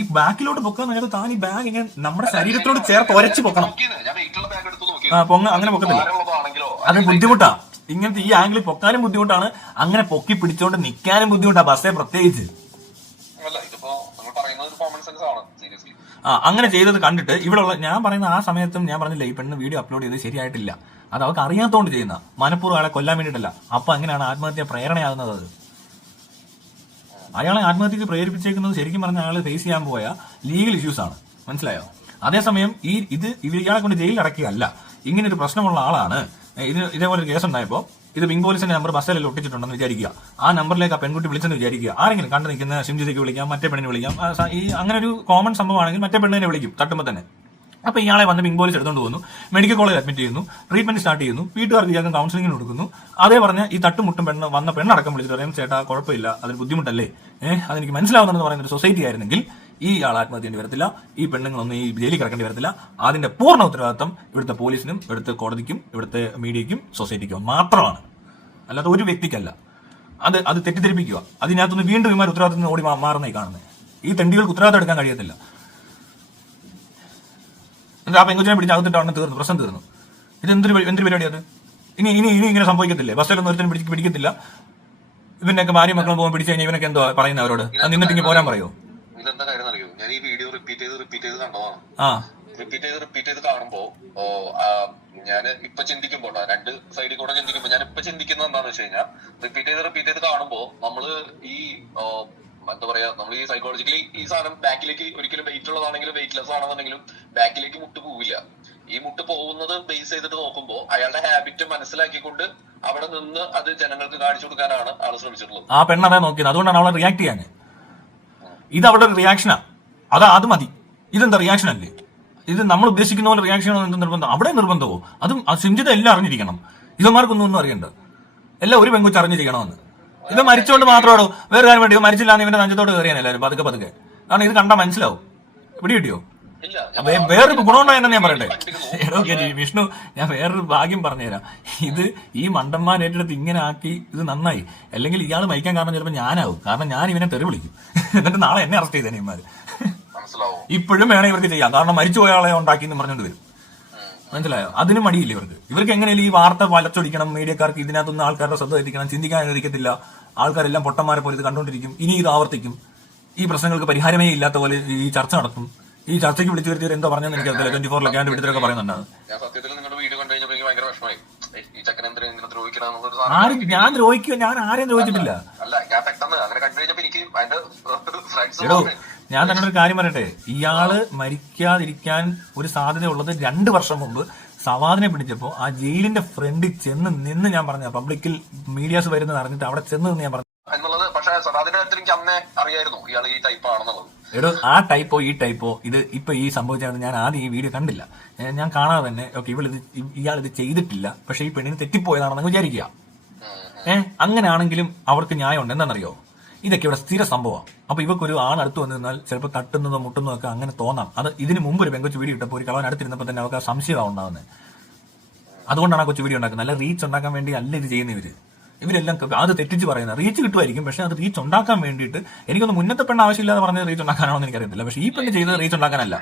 ഈ ബാക്കിലോട്ട് പൊക്കാൻ നേരത്തെ താൻ ഈ ബാഗ് ഇങ്ങനെ നമ്മുടെ ശരീരത്തോട് ചേർത്ത് ഒരച്ച് പൊക്കണം. അങ്ങനെ പൊക്കത്തില്ല, അത് ബുദ്ധിമുട്ടാ. ഇങ്ങനത്തെ ഈ ആംഗിളിൽ പൊക്കാനും ബുദ്ധിമുട്ടാണ്, അങ്ങനെ പൊക്കി പിടിച്ചോണ്ട് നിൽക്കാനും ബുദ്ധിമുട്ടാ ബസ്സേ പ്രത്യേകിച്ച്. അങ്ങനെ ചെയ്തത് കണ്ടിട്ട് ഇവിടെ ഉള്ള ഞാൻ പറയുന്ന ആ സമയത്തും ഞാൻ പറഞ്ഞില്ല ഈ പെണ്ണ് വീഡിയോ അപ്ലോഡ് ചെയ്ത് ശരിയായിട്ടില്ല. അത് അവർക്ക് അറിയാത്തോണ്ട് ചെയ്യുന്ന, മനഃപൂർവ്വം അയാളെ കൊല്ലാൻ വേണ്ടിയിട്ടല്ല. അപ്പൊ അങ്ങനെയാണ് ആത്മഹത്യ പ്രേരണയാകുന്നത്. അത് അയാളെ ആത്മഹത്യക്ക് പ്രേരിപ്പിച്ചേക്കുന്നത് ശരിക്കും പറഞ്ഞ അയാൾ ഫേസ് ചെയ്യാൻ പോയ ലീഗൽ ഇഷ്യൂസ് ആണ്. മനസ്സിലായോ? അതേസമയം ഇയാളെ കൊണ്ട് ജയിലിൽ അടക്കുകയല്ല, ഇങ്ങനെ ഒരു പ്രശ്നമുള്ള ആളാണ്. ഇതേപോലെ ഒരു കേസ് ഉണ്ടായപ്പോൾ ഇത് പിങ്ക് പോലീസിന്റെ നമ്പർ ബസ്സിലെല്ലാം ഒട്ടിച്ചിട്ടുണ്ടെന്ന് വിചാരിക്കുക. ആ നമ്പറിലേക്ക് ആ പെൺകുട്ടി വിളിച്ചെന്ന് വിചാരിക്കുക. ആരെങ്കിലും കണ്ടു നിൽക്കുന്ന ഷിംജിതയ്ക്ക് വിളിക്കാം, മറ്റേ പെണ്ണിനെ വിളിക്കാം. ഈ അങ്ങനെ ഒരു കോമൺ സംഭവമാണെങ്കിൽ മറ്റേ പെണ്ണിനെ വിളിക്കും തട്ടുമ്പോൾ തന്നെ. അപ്പൊ ഇയാളെ വന്ന് പിങ്ക് പോലീസ് എടുത്തുകൊണ്ട് പോകുന്നു, മെഡിക്കൽ കോളേജിൽ അഡ്മിറ്റ് ചെയ്യുന്നു, ട്രീറ്റ്മെന്റ് സ്റ്റാർട്ട് ചെയ്യുന്നു, വീട്ടുകാർക്ക് ഇയാൾക്ക് കൗൺസിലിംഗ് കൊടുക്കുന്നു. അതേ പറഞ്ഞ് ഈ തട്ടുമുട്ടും വന്ന പെണ്ണടക്കം വിളിച്ചിട്ട് പറയും, ചേട്ടാ കുഴപ്പമില്ല, അതൊരു ബുദ്ധിമുട്ടല്ലേ, അതെനിക്ക് മനസ്സിലാവുന്നതെന്ന് പറയുന്ന ഒരു സൊസൈറ്റി ആയിരുന്നെങ്കിൽ ഈ ആൾ ആത്മഹത്യ ചെയ്യേണ്ടി വരത്തില്ല, ഈ പെണ്ണുങ്ങളൊന്നും ഈ ജയിലിൽ കിടക്കേണ്ടി വരത്തില്ല. അതിന്റെ പൂർണ്ണ ഉത്തരവാദിത്തം ഇവിടുത്തെ പോലീസിനും ഇവിടുത്തെ കോടതിക്കും ഇവിടുത്തെ മീഡിയയ്ക്കും സൊസൈറ്റിക്കും മാത്രമാണ്, അല്ലാതെ ഒരു വ്യക്തിക്കല്ല. അത് തെറ്റിദ്ധരിപ്പിക്കുക. അതിനകത്തുനിന്ന് വീണ്ടും ഇമാർ ഉത്തരവാദിത്തം ഓടി മാറുന്നതായി കാണുന്നത്. ഈ തെണ്ടികൾക്ക് ഉത്തരവാദിത്തം എടുക്കാൻ കഴിയത്തില്ല. എന്നിട്ട് ആ പെങ്കുച്ചിനെ പിടിച്ച് അകത്തിട്ട് അവിടെ തീർന്നു, പ്രശ്നം തീർന്നു. എന്തൊരു പരിപാടി അത്? ഇനി ഇങ്ങനെ സംഭവിക്കത്തില്ലേ? ബസ്സിലൊന്നും ഒരുത്തരം പിടിക്കത്തില്ല. ഇവനൊക്കെ ഭാര്യ മക്കളും പോകുമ്പോൾ പിടിച്ചു കഴിഞ്ഞാൽ ഇവനൊക്കെ എന്തോ പറയുന്നത് അവരോട്? നിന്നിട്ട് ഇങ്ങനെ പോരാൻ പറയോ? ഇതെന്താ കാര്യം അറിയോ? ഞാൻ ഈ വീഡിയോ റിപ്പീറ്റ് ചെയ്ത് കണ്ടതാണ്. റിപ്പീറ്റ് ചെയ്ത് കാണുമ്പോ ഞാൻ ഇപ്പൊ ചിന്തിക്കുമ്പോ രണ്ട് സൈഡിൽ കൂടെ ചിന്തിക്കുമ്പോ ഞാൻ ഇപ്പൊ ചിന്തിക്കുന്നത് എന്താണെന്ന് വെച്ച് കഴിഞ്ഞാൽ, റിപ്പീറ്റ് ചെയ്ത് കാണുമ്പോ നമ്മള് ഈ എന്താ പറയാ, നമ്മൾ ഈ സൈക്കോളജിക്കലി ഈ സാധനം ബാക്കിലേക്ക് ഒരിക്കലും വെയിറ്റ് ഉള്ളതാണെങ്കിലും വെയിറ്റ്ലെസ് ആണെന്നുണ്ടെങ്കിലും ബാക്കിലേക്ക് മുട്ട് പോവില്ല. ഈ മുട്ട് പോകുന്നത് ബേസ് ചെയ്തിട്ട് നോക്കുമ്പോ അയാളുടെ ഹാബിറ്റ് മനസ്സിലാക്കിക്കൊണ്ട് അവിടെ നിന്ന് അത് ജനങ്ങൾക്ക് കാണിച്ചു കൊടുക്കാനാണ് ആള് ശ്രമിച്ചിട്ടുള്ളത്. ആ പെണ്ണതെ നോക്കിയത്, അതുകൊണ്ടാണ് അവളെ റിയാക്ട് ചെയ്യാൻ. ഇത് അവളുടെ റിയാക്ഷനാ, അത് മതി. ഇതെന്താ റിയാക്ഷൻ അല്ലേ? ഇത് നമ്മൾ ഉദ്ദേശിക്കുന്ന പോലെ റിയാക്ഷൻ എന്ത് നിർബന്ധം? അവിടെ നിർബന്ധമോ? അതും സിംജിത എല്ലാം അറിഞ്ഞിരിക്കണം. ഇവന്മാർക്കൊന്നും അറിയണ്ട, എല്ലാം ഒരു പെങ്കുച്ച് അറിഞ്ഞു ചെയ്യണമെന്ന്. ഇത് മരിച്ചോണ്ട് മാത്രമാണോ? വേറെ കാര്യം വേണ്ടി ഇവൻ ഇവന്റെ നെഞ്ചത്തോട് കയറിയാൻ എല്ലാവരും പതുക്കെ. കാരണം ഇത് കണ്ടാൽ മനസ്സിലാവും. പിടികിട്ടിയോ? വേറൊരു ഗുണമുണ്ടായെന്ന് ഞാൻ പറയട്ടെ. വിഷ്ണു, ഞാൻ വേറൊരു ഭാഗ്യം പറഞ്ഞുതരാം. ഇത് ഈ മണ്ടന്മാർ ഏറ്റെടുത്ത് ഇങ്ങനെ ആക്കി, ഇത് നന്നായി. അല്ലെങ്കിൽ ഇയാൾ മരിക്കാൻ കാരണം ചിലപ്പോൾ ഞാനാവും. കാരണം ഞാൻ ഇവനെ തെറി വിളിക്കും, എന്നിട്ട് നാളെ എന്നെ അറസ്റ്റ് ചെയ്തേനെ ഇവന്മാര്. ഇപ്പോഴും വേണം ഇവർക്ക് ചെയ്യാം, കാരണം മരിച്ചുപോയ ആളെ ഉണ്ടാക്കി എന്ന് പറഞ്ഞുകൊണ്ട് വരും. മനസ്സിലായോ? അതിന് മടിയില്ല ഇവർക്ക് എങ്ങനെയും ഈ വാർത്ത വളച്ചൊടിക്കണം, മീഡിയക്കാർക്ക് ഇതിനകത്തൊന്നും ആൾക്കാരുടെ ശ്രദ്ധ എത്തിക്കണം, ചിന്തിക്കാൻ അനുവദിക്കത്തില്ല. ആൾക്കാരെല്ലാം പൊട്ടന്മാരെ പോലെ ഇത് കണ്ടുകൊണ്ടിരിക്കും. ഇനി ഇത് ആവർത്തിക്കും. ഈ പ്രശ്നങ്ങൾക്ക് പരിഹാരമേ ഇല്ലാത്ത പോലെ ഈ ചർച്ച നടത്തും. ഈ ചർച്ചയ്ക്ക് വിളിച്ചു വരുത്തിയവർ എന്തോ പറഞ്ഞെന്ന് എനിക്കറിയില്ല. 24 ആൻഡ് വിടുത്തരൊക്കെ പറയുന്നുണ്ടാണ്. ഞാൻ ദ്രോഹിക്കുക? ഞാൻ ആരെയും ദ്രോഹിച്ചിട്ടില്ല. എടോ, ഞാൻ തന്നെ ഒരു കാര്യം പറയട്ടെ. ഇയാള് മരിക്കാതിരിക്കാൻ ഒരു സാധ്യത ഉള്ളത് 2 വർഷം മുമ്പ് സവാദിനെ പിടിച്ചപ്പോ ആ ജയിലിന്റെ ഫ്രണ്ടിൽ ചെന്ന് നിന്ന് ഞാൻ പറഞ്ഞ, പബ്ലിക്കിൽ മീഡിയാസ് വരുന്നത് അറിഞ്ഞിട്ട് അവിടെ ചെന്ന് നിന്ന് ഞാൻ പറഞ്ഞു എന്നുള്ളത്. പക്ഷേ സവാദിനെ എനിക്ക് അന്നേ അറിയായിരുന്നു ഇയാൾ ഈ ടൈപ്പ് ആണെന്നുള്ളത്. എടോ, ആ ടൈപ്പോ ഈ ടൈപ്പോ ഇത് ഇപ്പൊ ഈ സംഭവിച്ചത് ഞാൻ ആദ്യം ഈ വീഡിയോ കണ്ടില്ല. ഞാൻ കാണാതെ തന്നെ ഓക്കെ ഇയാളിത് ചെയ്തിട്ടില്ല, പക്ഷെ ഈ പെണ്ണിന് തെറ്റിപ്പോയതാണെന്ന് വിചാരിക്കുക. അങ്ങനെയാണെങ്കിലും അവർക്ക് ന്യായമുണ്ട്. എന്താണെന്നറിയോ? ഇതൊക്കെ ഇവിടെ സ്ഥിര സംഭവമാണ്. അപ്പൊ ഇവക്കൊരു ആൾ അടുത്ത് വന്നു നിന്നാൽ ചിലപ്പോൾ തട്ടുന്നതോ മുട്ടുന്നതോ ഒക്കെ അങ്ങനെ തോന്നാം. അത് ഇതിന് മുമ്പ് ഒരു പെങ്കൊച്ചു വീഡിയോ ഇട്ടപ്പോൾ ഒരു കളവൻ അടുത്തിരുന്നപ്പോൾ തന്നെ അവർക്ക് ആ സംശയമാണ് ഉണ്ടാകുന്നത്. അതുകൊണ്ടാണ് ആ കൊച്ചു വീഡിയോ ഉണ്ടാക്കുന്നത്. നല്ല റീച്ച് ഉണ്ടാക്കാൻ വേണ്ടി അല്ല ഇത് ചെയ്യുന്ന ഇവരെല്ലാം അത് തെറ്റിച്ച് പറയുന്നത്. റീച്ച് കിട്ടുമായിരിക്കും, പക്ഷെ അത് റീച്ച് ഉണ്ടാക്കാൻ വേണ്ടിയിട്ട് എനിക്കൊന്ന് മുന്നത്തെ പെണ്ണ് ആവശ്യമില്ലാതെ പറഞ്ഞത് റീച്ച് ഉണ്ടാക്കാനാണോ എന്ന് എനിക്കറിയത്തില്ല. പക്ഷെ ഈ പെണ്ണ് ചെയ്തത് റീച്ച് ഉണ്ടാക്കാനല്ല.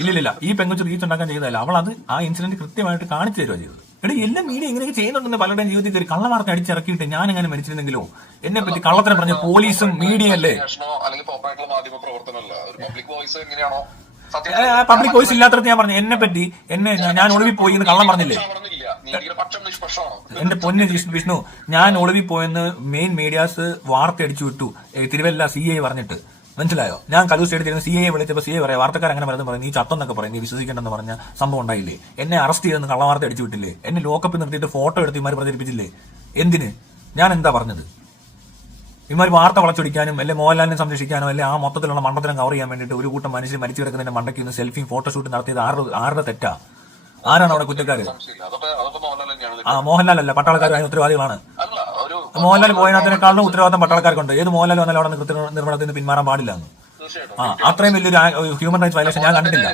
ഇല്ലില്ല, ഈ പെങ്കൊച്ച് റീച്ച് ഉണ്ടാക്കാൻ ചെയ്തതല്ല. അവൾ അത് ആ ഇൻസിഡന്റ് കൃത്യമായിട്ട് കാണിച്ചു തരുക ചെയ്തത്. എടാ, എല്ലാം മീഡിയ ഇങ്ങനെയൊക്കെ ചെയ്യുന്നുണ്ടെന്ന് പലരുടെയും ജീവിതത്തിൽ കയറി കള്ളവാർത്ത അടിച്ചിറക്കിയിട്ട് ഞാൻ എങ്ങനെ മരിച്ചിരുന്നെങ്കിലോ എന്നെ പറ്റി കള്ളത്തിനെ പറഞ്ഞ പോലീസും മീഡിയ അല്ലേ? പബ്ലിക് വോയിസ് ഇല്ലാത്തടത്ത് ഞാൻ പറഞ്ഞു എന്നെ പറ്റി ഞാൻ ഒളിവിൽ പോയി എന്ന് കള്ളം പറഞ്ഞില്ലേ? എന്റെ പൊന്ന് വിഷ്ണു, ഞാൻ ഒളിവിൽ പോയെന്ന് മെയിൻ മീഡിയാസ് വാർത്ത അടിച്ചു വിട്ടു. തിരുവല്ല CI പറഞ്ഞിട്ട്. മനസ്സിലായോ? ഞാൻ കലൂർ സ്റ്റേഡിയത്തിൽ CI വിളിച്ചപ്പോൾ CI പറയാം, വാർത്തക്കാർ അങ്ങനെ പറയുന്നത് പറയും, നീ ചത്തെന്നൊക്കെ പറയും, നീ വിശ്വസിക്കണ്ടെന്ന് പറഞ്ഞ സംഭവം ഉണ്ടായില്ലേ? എന്നെ അറസ്റ്റ് ചെയ്തെന്ന് കള്ളവാർത്ത അടിച്ചു വിട്ടില്ലേ? എന്നെ ലോക്കപ്പിൽ നിർത്തിയിട്ട് ഫോട്ടോ എടുത്ത് ഇമാര് പ്രചരിപ്പിച്ചില്ലേ? എന്തിന്? ഞാൻ എന്താ പറഞ്ഞത്? ഇമാര് വാർത്ത വളച്ചൊടിക്കാനും അല്ലെ മോഹൻലാലിനെ സംരക്ഷിക്കാനോ അല്ലെ ആ മൊത്തത്തിലുള്ള മണ്ടത്തിനെ കവർ ചെയ്യാൻ വേണ്ടിയിട്ട് ഒരു കൂട്ടം മനുഷ്യർ മരിച്ചു കിടക്കുന്നതിന്റെ മണ്ടയ്ക്ക് നിന്ന് സെൽഫിയും ഫോട്ടോഷൂട്ട് നടത്തിയത് ആരുടെ തെറ്റാ? ആരാണ് അവിടെ കുറ്റക്കാര്? മോഹൻലാൽ അല്ല, പട്ടാളക്കാർ അതിന് ഉത്തരവാദികളാണ്. മോഹൻലാൽ പോയതിനേക്കാളും ഉത്തരവാദിത്തം പട്ടാളക്കാർക്കുണ്ട്. ഏത് മോഹൻലാൽ വന്നാലും അവിടെ നിർമ്മാണത്തിൽ നിന്ന് പിന്മാറാൻ പാടില്ല. അത്രയും വലിയൊരു ഹ്യൂമൻ റൈറ്റ്സ് വയലേഷൻ ഞാൻ കണ്ടിട്ടില്ല.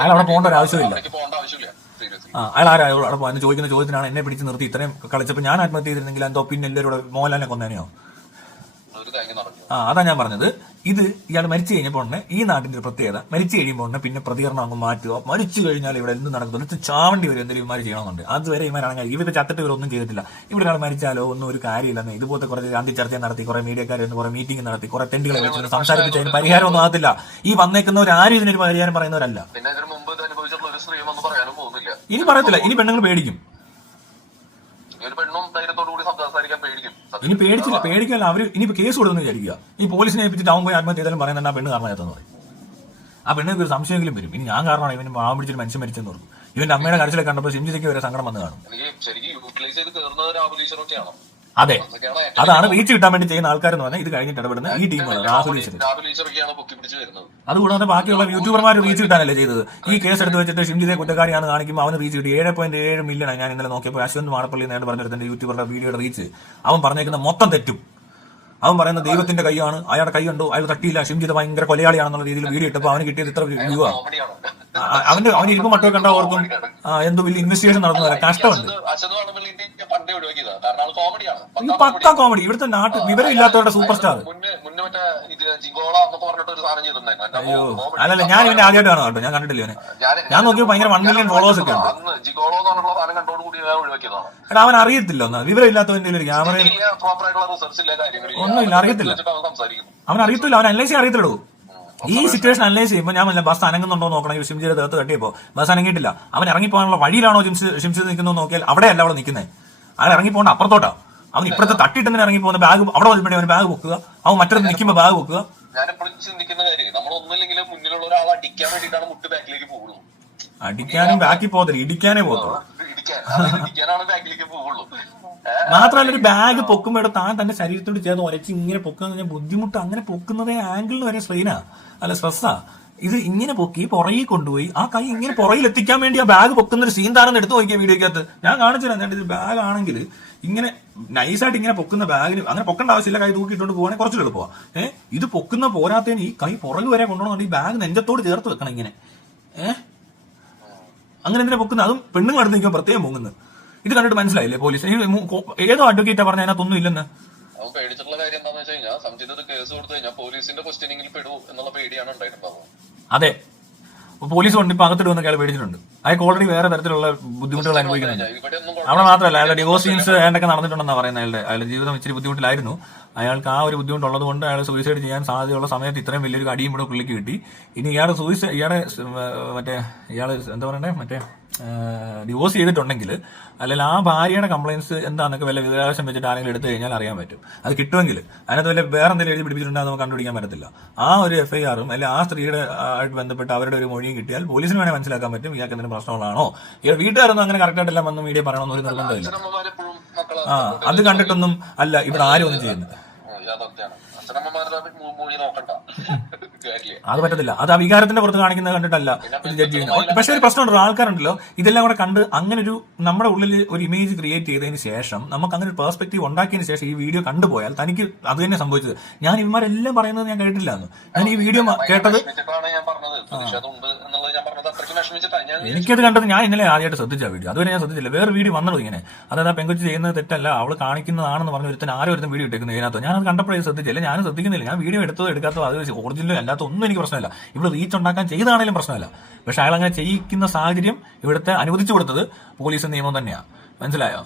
അയാൾ അവിടെ പോകേണ്ട ഒരു ആവശ്യമില്ല. അയാൾ ആരാ അവിടെ ചോദിക്കുന്ന ചോദ്യത്തിനാണ് എന്നെ പിടിച്ച് നിർത്തി ഇത്രയും കളിച്ചപ്പോൾ ഞാൻ ആത്മഹത്യ ചെയ്തിരുന്നെങ്കിൽ എന്തോ പിന്നെ എല്ലാവരും മോഹൻലാലിനെ കൊന്നേനെയോ? അതാ ഞാൻ പറഞ്ഞത്. ഇത് ഇയാൾ മരിച്ചു കഴിഞ്ഞപ്പോൾ ഈ നാട്ടിന്റെ ഒരു പ്രത്യേകത, മരിച്ചു കഴിയുമ്പോൾ പിന്നെ പ്രതികരണം അങ്ങ് മാറ്റുക. മരിച്ചു കഴിഞ്ഞാൽ ഇവിടെ എന്ത് നടക്കുന്നു ചാവണ്ടി വരും, എന്തെങ്കിലും ഇമാര് ചെയ്യണമെന്നുണ്ട്. അതുവരെ ഇമാരാണെങ്കിൽ ഇവരുടെ ചത്തിട്ട് ഇവരൊന്നും ചെയ്തിട്ടില്ല. ഇവിടെ ഒരാൾ മരിച്ചാലോ ഒന്നും ഒരു കാര്യമില്ലെന്ന് ഇതുപോലത്തെ കുറെ അന്തിച്ചർച്ച നടത്തി, കുറെ മീഡിയക്കാരെ കുറെ മീറ്റിംഗ് നടത്തി, കുറെ ടെന്റുകളെ വെച്ച് സംസാരിപ്പിച്ച് അതിന് പരിഹാരം ഒന്നും ആകത്തില്ല. ഈ വന്നേക്കുന്നവർ ആരും ഇതിനൊരു പരിഹാരം പറയുന്നവരല്ല. ഇനി പറയത്തില്ല, ഇനി പെണ്ണുങ്ങൾ പേടിക്കും. ഒരു പെണ്ണും ധൈര്യത്തോടു കൂടി സംസാരിക്കാൻ പേടിക്കും. ഇനി പേടിക്കല്ല, അവര് ഇനിയിപ്പോ കേസ് കൊടുത്തെന്ന് വിചാരിക്കുക. ഈ പോലീസിനെ ഏൽപ്പിച്ചിട്ട് അവൻ പോയി ആത്മഹത്യ ചെയ്താലും പറയുന്നുണ്ട് ആ പെണ്ണ് കാരണമായെന്ന് പറയും. ആ പെണ്ണുങ്ങൾക്ക് ഒരു സംശയമെങ്കിലും വരും, ഇനി ഞാൻ കാരണമാണ് ഇവന് പാവം പിടിച്ചൊരു മനുഷ്യൻ മരിച്ചെന്ന് പറഞ്ഞു. ഇവന്റെ അമ്മയുടെ കരച്ചിലൊക്കെ കണ്ടപ്പോൾ സിംജിതയ്ക്ക് വരെ സങ്കടം വന്ന് കാണും. അതെ, അതാണ് റീച്ച് കിട്ടാൻ വേണ്ടി ചെയ്യുന്ന ആൾക്കാരെന്ന് പറഞ്ഞാൽ ഇത് കഴിഞ്ഞിട്ട് ഇടപെടുന്ന ഈ ടീമാണ് രാഹുൽ ഈശ്വർ. അതുകൂടാതെ ബാക്കിയുള്ള യൂട്യൂബർമാർ റീച്ച് കിട്ടാനല്ലേ ചെയ്തത്. ഈ കേസ് എടുത്ത് വെച്ചിട്ട് ഷിംജിതയെ കുറ്റക്കാരിയാണ് കാണിക്കുമ്പോൾ അവന് റീച്ച് കിട്ടി 7.7 മില്യൺ. ഞാൻ ഇന്നലെ നോക്കിയപ്പോൾ അശ്വന്ത് മാടപ്പള്ളി നേരിട്ട് പറഞ്ഞെടുത്തിന്റെ യൂട്യൂബറുടെ വീഡിയോയുടെ റീച്ച് അവൻ പറഞ്ഞേക്കുന്ന മൊത്തം തെറ്റും. അവൻ പറയുന്നത് ദൈവത്തിന്റെ കൈയാണ്, അയാളുടെ കൈ കണ്ടു, അയാൾ തട്ടിയില്ല, ഷിംജിത ഭയങ്കര കൊലയാളിയാണെന്നുള്ള രീതിയിൽ വീഡിയോ ഇട്ടപ്പോൾ അവന് കിട്ടിയത് ഇത്ര വ്യൂ ആണ്. അവന് ഇരിക്കും മറ്റോ കണ്ട ഓർക്കും എന്തോ വലിയ ഇൻവെസ്റ്റിഗേഷൻ നടത്തുന്നില്ല. കഷ്ടമുണ്ട്. ഈ പക്ക കോമഡി, ഇവിടുത്തെ നാട്ടിൽ വിവരം ഇല്ലാത്തവരുടെ സൂപ്പർ സ്റ്റാർ. അയ്യോ അല്ലല്ല, ഞാൻ ഇവന്റെ ആദ്യമായിട്ട് കാണാം കേട്ടോ, ഞാൻ കണ്ടിട്ടില്ല ഇവനെ. ഞാൻ നോക്കിയപ്പോൾ ഭയങ്കര 1 മില്യൺ ഫോളോവേഴ്സ് ഒക്കെ ഉണ്ട്. എടാ അവൻ അറിയത്തില്ല, ഒന്ന് വിവരം ഇല്ലാത്തവന്റെ ഒരു ക്യാമറയും ഒന്നുമില്ല, അറിയത്തില്ല. അവൻ അറിയത്തില്ല, അവൻ അനലൈസ് അറിയത്തില്ലടൂ. ഈ സിറ്റുവേഷൻ അനലൈസ് ചെയ്യുമ്പോൾ ഞാൻ വല്ല ബസ് അനങ്ങുന്നുണ്ടോ നോക്കണം. ഷിംജിയുടെ ദേഹത്ത് തട്ടിയപ്പോൾ ബസ് അനങ്ങിയിട്ടില്ല. അവൻ ഇറങ്ങിപ്പോകാനുള്ള വഴിയിലാണോ ഷിംജിത് നിൽക്കുന്നത് നോക്കിയാൽ അവിടെയല്ല അവിടെ നിൽക്കുന്നത്. അവൻ ഇറങ്ങിപ്പോകേണ്ട അപ്പുറത്തോട്ടാ. അവൻ ഇപ്പുറത്തെ തട്ടിട്ട് ഇറങ്ങി പോകുന്ന ബാഗ് അവിടെ വന്നിട്ട് അവൻ ബാഗ് വെക്കുക, അവൻ മറ്റൊരു നിൽക്കുമ്പോൾ ബാഗ് വെക്കുക. ഞാനെപ്പോഴും ചിന്തിക്കുന്ന കാര്യം, നമ്മളൊന്നുമില്ലെങ്കിലും മുന്നിലുള്ള ഒരാളെ അടിക്കാൻ വേണ്ടിയിട്ടാണ് മുട്ട് ബാക്കിലേക്ക് പോകുള്ളൂ. അടിക്കാനും ബാക്കി പോകത്തില്ല, ഇടിക്കാനേ പോകത്തുള്ളൂ. ഇടിക്കാനാണ് ബാക്കിലേക്ക് പോകുള്ളൂ. മാത്രമല്ല ഒരു ബാഗ് പൊക്കുമ്പോൾ താൻ തന്റെ ശരീരത്തോട് ചേർന്ന് ഉരച്ച് ഇങ്ങനെ പൊക്കുന്ന ബുദ്ധിമുട്ട്. അങ്ങനെ പൊക്കുന്നതേ ആംഗിളിന് വരെ സ്ട്രെയിനാ, അല്ല സ്ട്രെസ്സാ. ഇത് ഇങ്ങനെ പൊക്കി പുറകിൽ കൊണ്ടുപോയി ആ കൈ ഇങ്ങനെ പുറകിൽ എത്തിക്കാൻ വേണ്ടി ആ ബാഗ് പൊക്കുന്ന ഒരു സീൻ താരം എടുത്തു നോക്കിയ വീഡിയോക്കകത്ത് ഞാൻ കാണിച്ചു തരാം. ഇത് ബാഗ് ആണെങ്കിൽ ഇങ്ങനെ നൈസായിട്ട് ഇങ്ങനെ പൊക്കുന്ന ബാഗിന് അങ്ങനെ പൊക്കേണ്ട ആവശ്യമില്ല, കൈ തൂക്കിയിട്ടുണ്ട് പോകാണെങ്കിൽ കുറച്ചുകൂടെ എളുപ്പമാണ്. ഇത് പൊക്കുന്ന പോരാത്തതിന് ഈ കൈ പുറകു വരെ കൊണ്ടുപോകണം. ഈ ബാഗ് നെഞ്ചത്തോട് ചേർത്ത് വെക്കണം ഇങ്ങനെ. അങ്ങനെ എന്തിനാ പൊക്കുന്നത്? അതും പെണ്ണുങ്ങൾ അടുത്ത് നിൽക്കുമ്പോൾ പ്രത്യേകം പൊങ്ങുന്നത്. ഇത് കണ്ടിട്ട് മനസ്സിലായില്ലേ പോലീസ്? ഏതോ അഡ്വക്കേറ്റാ പറഞ്ഞ അതിനകത്തൊന്നും ഇല്ലെന്ന്. അവൻ പേടിച്ചിട്ടുള്ള കാര്യം എന്താണെന്ന് വെച്ച് കഴിഞ്ഞാൽ സംജിത് കേസ് കൊടുത്തു കഴിഞ്ഞാൽ പോലീസിന്റെ ക്വസ്റ്റ്യനിങ്ങിൽ പെടൂ എന്നുള്ള പേടിയാണ് ഉണ്ടായിട്ടുണ്ടാവുക. അതെ, പോലീസ് കൊണ്ട് ഇപ്പൊ അകത്തിടുന്ന അയാൾ പേടിച്ചിട്ടുണ്ട്. അയാൾക്ക് ഓൾറെഡി വേറെ തരത്തിലുള്ള ബുദ്ധിമുട്ടുകൾ അനുഭവിക്കുന്നുണ്ട്. അവിടെ മാത്രമല്ല, അയാളുടെ ഡിവോഴ്സ് സീൻസ് അയാളൊക്കെ നടന്നിട്ടുണ്ടെന്നാണ് പറയുന്നത്. അയാളുടെ ജീവിതം ഇച്ചിരി ബുദ്ധിമുട്ടിലായിരുന്നു. അയാൾക്ക് ആ ഒരു ബുദ്ധിമുട്ടുള്ളത് കൊണ്ട് അയാൾ സൂയിസൈഡ് ചെയ്യാൻ സാധ്യതയുള്ള സമയത്ത് ഇത്രയും വലിയൊരു അടിയും ഇവിടെ പുള്ളിക്ക് കിട്ടി. ഇനി ഇയാളെ എന്താ പറയണ്ടേ, ഡിവോഴ്സ് ചെയ്തിട്ടുണ്ടെങ്കിൽ അല്ലെങ്കിൽ ആ ഭാര്യയുടെ കംപ്ലയിൻസ് എന്താണെന്നൊക്കെ വല്ല വിവരാവകാശം വെച്ചിട്ട് ആരെങ്കിലും എടുത്തു കഴിഞ്ഞാൽ അറിയാൻ പറ്റും. അത് കിട്ടുമെങ്കിൽ അതിനകത്ത് വല്ല വേറെ എന്തെങ്കിലും എഴുതി പിടിപ്പിച്ചിട്ടുണ്ടെങ്കിൽ നമുക്ക് കണ്ടുപിടിക്കാൻ പറ്റത്തില്ല. ആ ഒരു FIR-ഉം അല്ലെങ്കിൽ ആ സ്ത്രീയുടെ ആയിട്ട് ബന്ധപ്പെട്ട് അവരുടെ ഒരു മൊഴിയും കിട്ടിയാൽ പോലീസിന് വേണേൽ മനസ്സിലാക്കാൻ പറ്റും ഇയാൾക്ക് എന്തെങ്കിലും പ്രശ്നങ്ങളാണോ. വീട്ടുകാരൊന്നും അങ്ങനെ കറക്റ്റായിട്ടെല്ലാം വന്ന് മീഡിയ പറയണമെന്ന് ഒരു നിർബന്ധമില്ല. അത് കണ്ടിട്ടൊന്നും അല്ല ഇവിടെ ആരും ഒന്നും ചെയ്യുന്നത്. അത് പറ്റത്തില്ല. അത് ആ വികാരത്തിന്റെ പുറത്ത് കാണിക്കുന്നത് കണ്ടിട്ടല്ല ജഡ്ജ് ചെയ്യുന്നത്. പക്ഷെ ഒരു പ്രശ്നമുണ്ടല്ലോ, ആൾക്കാരുണ്ടല്ലോ ഇതെല്ലാം കൂടെ കണ്ട് അങ്ങനെ ഒരു നമ്മുടെ ഉള്ളിൽ ഒരു ഇമേജ് ക്രിയേറ്റ് ചെയ്തതിന് ശേഷം നമുക്ക് അങ്ങനെ ഒരു പെർസ്പെക്റ്റീവ് ഉണ്ടാക്കിയതിന് ശേഷം ഈ വീഡിയോ കണ്ടുപോയാൽ തനിക്ക് അത് തന്നെ സംഭവിച്ചത്. ഞാൻ ഇവന്മാരെല്ലാം പറയുന്നത് ഞാൻ കേട്ടില്ല. ഞാൻ ഈ വീഡിയോ കേട്ടത് എനിക്കത് കണ്ടത് ഞാൻ ഇന്നലെ ആദ്യമായിട്ട് ശ്രദ്ധിച്ച വീഡിയോ. അതുവരെ ഞാൻ ശ്രദ്ധിച്ചില്ല. വേറെ വീഡിയോ വന്നല്ലോ ഇങ്ങനെ, അതായത് പെങ്കൊച്ച് ചെയ്യുന്നത് തെറ്റല്ല, അവൾ കാണിക്കുന്നതാണെന്ന് പറഞ്ഞ ഒരുത്തൻ ഒരുത്തൻ വീഡിയോ ഇട്ടേക്കുന്നത് ഇതിനകത്ത്. ഞാനത് കണ്ടപ്പോഴേ ശ്രദ്ധിച്ചില്ല. ഞാൻ ശ്രദ്ധിക്കുന്നില്ല. ഞാൻ വീഡിയോ എടുത്തോ എടുക്കാത്തോ അത് ഒറിജിനലും അല്ലാത്ത ഒന്നും എനിക്ക് പ്രശ്നമില്ല. ഇവിടെ റീച്ച് ഉണ്ടാക്കാൻ ചെയ്താണെങ്കിലും പ്രശ്നമില്ല. പക്ഷെ അയാൾ അങ്ങനെ ചെയ്യിക്കുന്ന സാഹചര്യം ഇവിടുത്തെ അനുവദിച്ചു കൊടുത്തത് പോലീസ് നിയമം തന്നെയാണ്. മനസ്സിലായോ?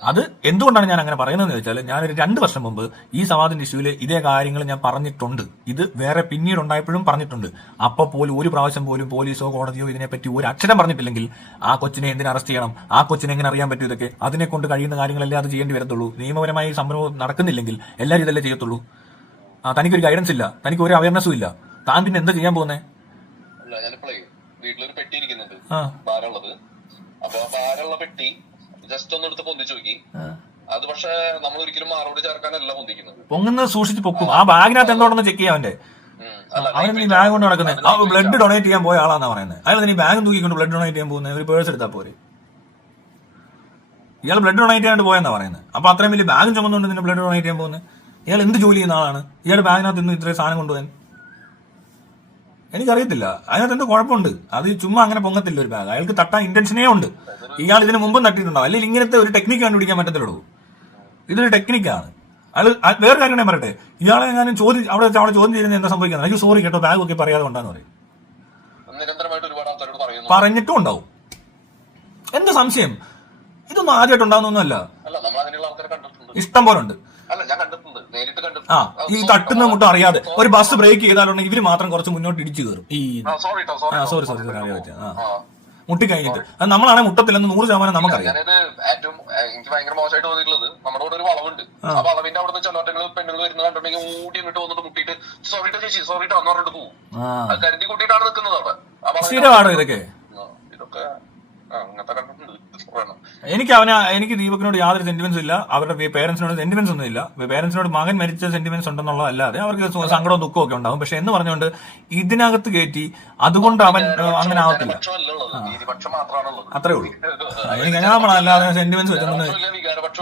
അത് എന്തുകൊണ്ടാണ് ഞാൻ അങ്ങനെ പറയുന്നതെന്ന് വെച്ചാൽ ഞാനൊരു 2 വർഷം മുമ്പ് ഈ സവാദിന്റെ ഇഷ്യൂവിൽ ഇതേ കാര്യങ്ങൾ ഞാൻ പറഞ്ഞിട്ടുണ്ട്. ഇത് വേറെ പിന്നീട് ഉണ്ടായപ്പോഴും പറഞ്ഞിട്ടുണ്ട്. അപ്പോൾ പോലും ഒരു പ്രാവശ്യം പോലും പോലീസോ കോടതിയോ ഇതിനെപ്പറ്റി ഒരു അക്ഷരം പറഞ്ഞിട്ടില്ലെങ്കിൽ ആ കൊച്ചിനെ എന്തിനു അറസ്റ്റ് ചെയ്യണം, ആ കൊച്ചിനെ എങ്ങനെ അറിയാൻ പറ്റും, ഇതൊക്കെ അതിനെ കൊണ്ട് കഴിയുന്ന കാര്യങ്ങളല്ലേ അത് ചെയ്യേണ്ടി വരത്തുള്ളൂ. നിയമപരമായി സംഭവം നടക്കുന്നില്ലെങ്കിൽ എല്ലാവരും ഇതല്ലേ ചെയ്യത്തുള്ളൂ. തനിക്കൊരു ഗൈഡൻസ് ഇല്ല, തനിക്ക് ഒരു അവയർനെസ്സും ഇല്ല. താൻ പിന്നെ എന്താ ചെയ്യാൻ പോകുന്നേ? വീട്ടിലൊരു പെട്ടി ഇരിക്കുന്നുണ്ട്, ഭാരമുള്ളത്. അപ്പൊ ആ ഭാരമുള്ള പെട്ടി ജസ്റ്റ് ഒന്ന് എടുത്ത് പൊന്തിച്ചു നോക്കി. അത് പക്ഷെ നമ്മൾ ഒരിക്കലും മാറോട് ചേർക്കാനല്ല പൊന്തിക്കുന്നത്. പൊങ്ങുന്നത് സൂക്ഷിച്ച് പൊക്കും. ആ ബാഗിനകത്ത് എന്തോണെന്ന് ചെക്ക് ചെയ്യാൻ അവന്റെ. അവന് ഈ ബാഗ് കൊണ്ട് നടക്കുന്നത് ആ ബ്ലഡ് ഡൊണേറ്റ് ചെയ്യാൻ പോയ ആളാന്നാ പറയുന്നത്. അയാൾ ഈ ബാഗ് തൂക്കിക്കൊണ്ട് ബ്ലഡ് ഡൊണേറ്റ് ചെയ്യാൻ പോകുന്നത് ഒരു പേഴ്സ് എടുത്താൽ പോരെ. ഇയാൾ ബ്ലഡ് ഡൊണേറ്റ് ചെയ്യാണ്ട് പോയെന്നാ പറയുന്നത്. അപ്പൊ അത്രയും വലിയ ബാഗും ചുമന്നുകൊണ്ട് നിന്നെ ബ്ലഡ് ഡൊണേറ്റ് ചെയ്യാൻ പോകുന്നത്. ഇയാൾ എന്ത് ജോലി ചെയ്യുന്ന ആളാണ്? ഇയാളുടെ ബാഗിനകത്ത് ഇന്ന് ഇത്രയും സാധനം കൊണ്ടുപോകാൻ എനിക്കറിയത്തില്ല. അതിനകത്ത് എന്തോ കുഴപ്പമുണ്ട്. അത് ചുമ്മാ അങ്ങനെ പൊങ്ങത്തില്ല ഒരു ബാഗ്. അയാൾക്ക് തട്ടാൻ ഇന്റൻഷനേ ഉണ്ട്. ഇയാൾ ഇതിന് മുമ്പും തട്ടിയിട്ടുണ്ടാവും. അല്ലെങ്കിൽ ഇങ്ങനത്തെ ഒരു ടെക്നിക്ക് കണ്ടുപിടിക്കാൻ പറ്റത്തുള്ളൂ. ഇതൊരു ടെക്നിക്കാണ്. അയാൾ വേറെ കാര്യം ഞാൻ പറയട്ടെ, ഇയാളെ ഞാൻ അവിടെ ചോദ്യം ചെയ്യുന്നത് എന്താ സംഭവിക്കുന്നത്? അയ്യോ സോറി കേട്ടോ, ബാഗ് ഒക്കെ പറയാതെ കൊണ്ടാന്ന് പറയും. പറഞ്ഞിട്ടും ഉണ്ടാവും. എന്താ സംശയം? ഇതൊന്നും ആദ്യമായിട്ട് ഉണ്ടാവുന്നൊന്നുമല്ല, ഇഷ്ടം പോലെ ഉണ്ട്. ഈ തട്ടുന്ന മുട്ടും അറിയാതെ ഒരു ബസ് ബ്രേക്ക് ചെയ്താലുണ്ടെങ്കിൽ ഇവര് മാത്രം കുറച്ച് മുന്നോട്ട് ഇടിച്ചു കയറും. ഈ സോറി അറിയാൻ പറ്റുക. മുട്ടിക്കഴിഞ്ഞിട്ട്. അത് നമ്മളാണെങ്കിൽ മുട്ടത്തില്ലെന്ന് 100% നമുക്കറിയാം. ഞാനത് ഏറ്റവും എനിക്ക് ഭയങ്കര മോശമായിട്ട് തോന്നിയിട്ടുള്ളത്, നമ്മുടെ കൂടെ ഒരു വളവുണ്ട്. ആ വളവിന്റെ അവിടെ നിന്ന് ചിലവറ്റങ്ങൾ പെണ്ണുകൾ വരുന്ന കണ്ടിട്ടുണ്ടെങ്കിൽ ഊടി ഇങ്ങോട്ട് വന്നിട്ട് മുട്ടിയിട്ട് സോറിട്ടോ ചേച്ചി സോറിട്ടോ എന്ന് പറഞ്ഞിട്ട് പോകും. അത് കരുതി കൂട്ടിയിട്ടാണ് നിൽക്കുന്നത് അവിടെ. സ്ഥിരമാണോ ഇതൊക്കെ? ഇതൊക്കെ അങ്ങനത്തെ കണ്ടിട്ടുണ്ട്. എനിക്ക് ദീപകിനോട് യാതൊരു സെന്റിമെന്റ്സും ഇല്ല, അവരുടെ പേരൻസിനോട് സെന്റിമെന്റ്സ് ഒന്നും ഇല്ല. പേരൻസിനോട് മകൻ മരിച്ച സെന്റിമെന്റ്സ് ഉണ്ടെന്നുള്ളതല്ലാതെ അവർക്ക് സങ്കടവും ദുഃഖവും ഒക്കെ ഉണ്ടാവും. പക്ഷെ എന്ന് പറഞ്ഞുകൊണ്ട് ഇതിനകത്ത് കയറ്റി അതുകൊണ്ട് അവൻ അങ്ങനെ ആവത്തില്ല, അത്രേ ഉള്ളൂ. എനിക്ക് നമ്മളല്ലാതെ സെന്റിമെന്റ്സ് വെച്ചോണ്ട്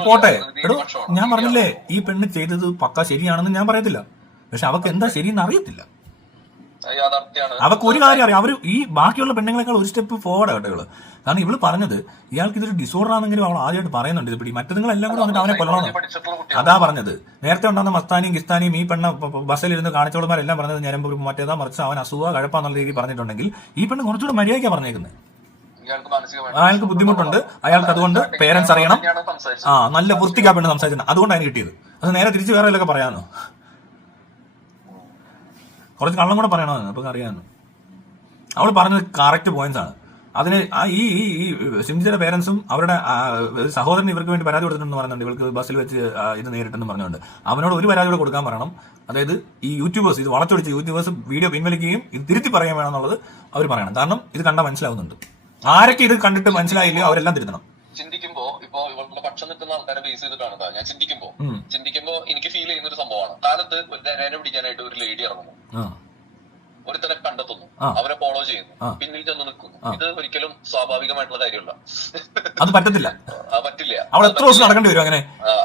പോട്ടെ. എടോ ഞാൻ പറഞ്ഞില്ലേ, ഈ പെണ്ണ് ചെയ്തത് പക്ക ശരിയാണെന്ന് ഞാൻ പറയത്തില്ല, പക്ഷെ അവക്ക് എന്താ ശരിയെന്ന് അറിയത്തില്ല. അവക്ക് ഒരു കാര്യം അറിയാം, അവര് ഈ ബാക്കിയുള്ള പെണ്ണുങ്ങളെക്കാൾ ഒരു സ്റ്റെപ്പ് ഫോർവേഡ് ആകട്ടെ ഇവള്. കാരണം ഇവള് പറഞ്ഞത് ഇയാൾക്ക് ഇതൊരു ഡിസോർഡർ ആണെങ്കിലും അവൾ ആദ്യമായിട്ട് പറയുന്നുണ്ട് ഇത് പിടി, മറ്റതുങ്ങളെല്ലാം കൂടെ വന്നിട്ട് അവനെ കൊല്ലണം. അതാ പറഞ്ഞത്. നേരത്തെ ഉണ്ടാകുന്ന മസ്താനിയും കിസ്താനിയും ഈ പെണ്ണ ബസ്സിലിരുന്ന് കാണിച്ചോളന്മാരെല്ലാം പറഞ്ഞത് ഞരമ്പ് മറ്റേതാ മറിച്ച് അവൻ അസുഖ കഴപ്പാന്നുള്ള രീതിയിൽ പറഞ്ഞിട്ടുണ്ടെങ്കിൽ ഈ പെണ്ണ് കുറച്ചുകൂടെ മര്യാദയ്ക്കാണ് പറഞ്ഞേക്കുന്നത്. അയാൾക്ക് ബുദ്ധിമുട്ടുണ്ട്, അയാൾക്ക് അതുകൊണ്ട് പേരൻസ് അറിയണം. നല്ല വൃത്തിക്കാ പെണ്ണ് സംസാരിച്ചിട്ടുണ്ട്, അതുകൊണ്ടാണ് കിട്ടിയത്. അത് നേരെ തിരിച്ച് വേറെ വല്ലതൊക്കെ പറയാനോ, കുറച്ച് കള്ളം കൂടെ പറയണമെന്ന് അപ്പൊ അറിയാമെന്ന്. അവൾ പറഞ്ഞത് കറക്റ്റ് പോയിന്റ്സ് ആണ്. അതിന് ഈ സിംജിയുടെ പേരൻസും അവരുടെ സഹോദരൻ ഇവർക്ക് വേണ്ടി പരാതി കൊടുത്തിട്ടുണ്ടെന്ന് പറയുന്നുണ്ട്. ഇവൾക്ക് ബസ്സിൽ വെച്ച് ഇത് നേരിട്ടെന്ന് പറഞ്ഞുകൊണ്ട് അവനോട് ഒരു പരാതി കൂടെ കൊടുക്കാൻ പറയണം. അതായത് ഈ യൂട്യൂബേഴ്സ് ഇത് വളച്ചൊടിച്ച് യൂട്യൂബേഴ്സ് വീഡിയോ പിൻവലിക്കുകയും ഇത് തിരുത്തി പറയാൻ വേണമെന്നുള്ളത് അവർ പറയണം. കാരണം ഇത് കണ്ടാൽ മനസ്സിലാവുന്നുണ്ട്. ആരൊക്കെ ഇത് കണ്ടിട്ട് മനസ്സിലായില്ലയോ അവരെല്ലാം തിരുത്തണം. ചിന്തിക്കുമ്പോ ഇപ്പൊ ഇവളുടെ പക്ഷം നിൽക്കുന്ന ആൾക്കാരെ ബേസ് ചെയ്തിട്ടാണ് ഞാൻ ചിന്തിക്കുമ്പോ എനിക്ക് ഫീൽ ചെയ്യുന്ന ഒരു സംഭവമാണ്. കാലത്ത് നേരെ പിടിക്കാനായിട്ട് ഒരു ലേഡി ഇറങ്ങുന്നു, ഒരുത്തനെ കണ്ടെത്തുന്നു, അവരെ ഫോളോ ചെയ്യുന്നു, പിന്നിൽ ചെന്ന് നിൽക്കുന്നു. ഇത് ഒരിക്കലും സ്വാഭാവികമായിട്ടുള്ള കാര്യമല്ല. അത് പറ്റത്തില്ല, പറ്റില്ല. അവൾ എത്ര ദിവസം നടക്കേണ്ടി വരും? അങ്ങനെ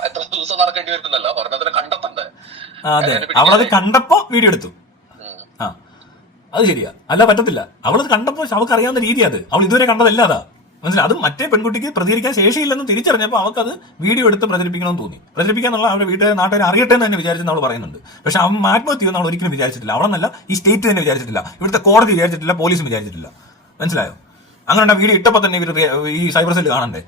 എത്ര ദിവസം നടക്കേണ്ടി വരുന്നല്ല, ഒരെണ്ണത്തിനെ കണ്ടെത്തണ്ടേ. അതെ, അവളത് കണ്ടപ്പോ വീഡിയോ എടുത്തു. അത് ശരിയാ, അല്ല പറ്റത്തില്ല. അവളത് കണ്ടപ്പോ അവൾക്ക് അറിയാവുന്ന രീതി അത്, അവൾ ഇതുവരെ കണ്ടതല്ല. അതാ മനസ്സിലായി. അത് മറ്റേ പെൺകുട്ടിക്ക് പ്രതികരിക്കാൻ ശേഷിയില്ലെന്ന് തിരിച്ചറിഞ്ഞപ്പോൾ അവൾക്കത് വീഡിയോ എടുത്ത് പ്രചരിപ്പിക്കണമെന്ന് തോന്നി. പ്രചരിപ്പിക്കാന്നുള്ള അവരുടെ വീട്ടുകാരെ നാട്ടുകാരെ അറിയട്ടെ എന്ന് തന്നെ വിചാരിച്ചെന്ന് അവൾ പറയുന്നുണ്ട്. പക്ഷെ അവൻ ആത്മഹത്യ ചെയ്യുന്ന അവൾ ഒരിക്കലും വിചാരിച്ചിട്ടില്ല. അവളെന്നല്ല, ഈ സ്റ്റേറ്റ് തന്നെ വിചാരിച്ചിട്ടില്ല, ഇവിടുത്തെ കോടതി വിചാരിച്ചിട്ടില്ല, പോലീസും വിചാരിച്ചിട്ടില്ല. മനസ്സിലായോ? അങ്ങനെ വീഡിയോ ഇട്ടപ്പോൾ തന്നെ ഇവർ ഈ സൈബർ സെല്ല് കാണണ്ടേ,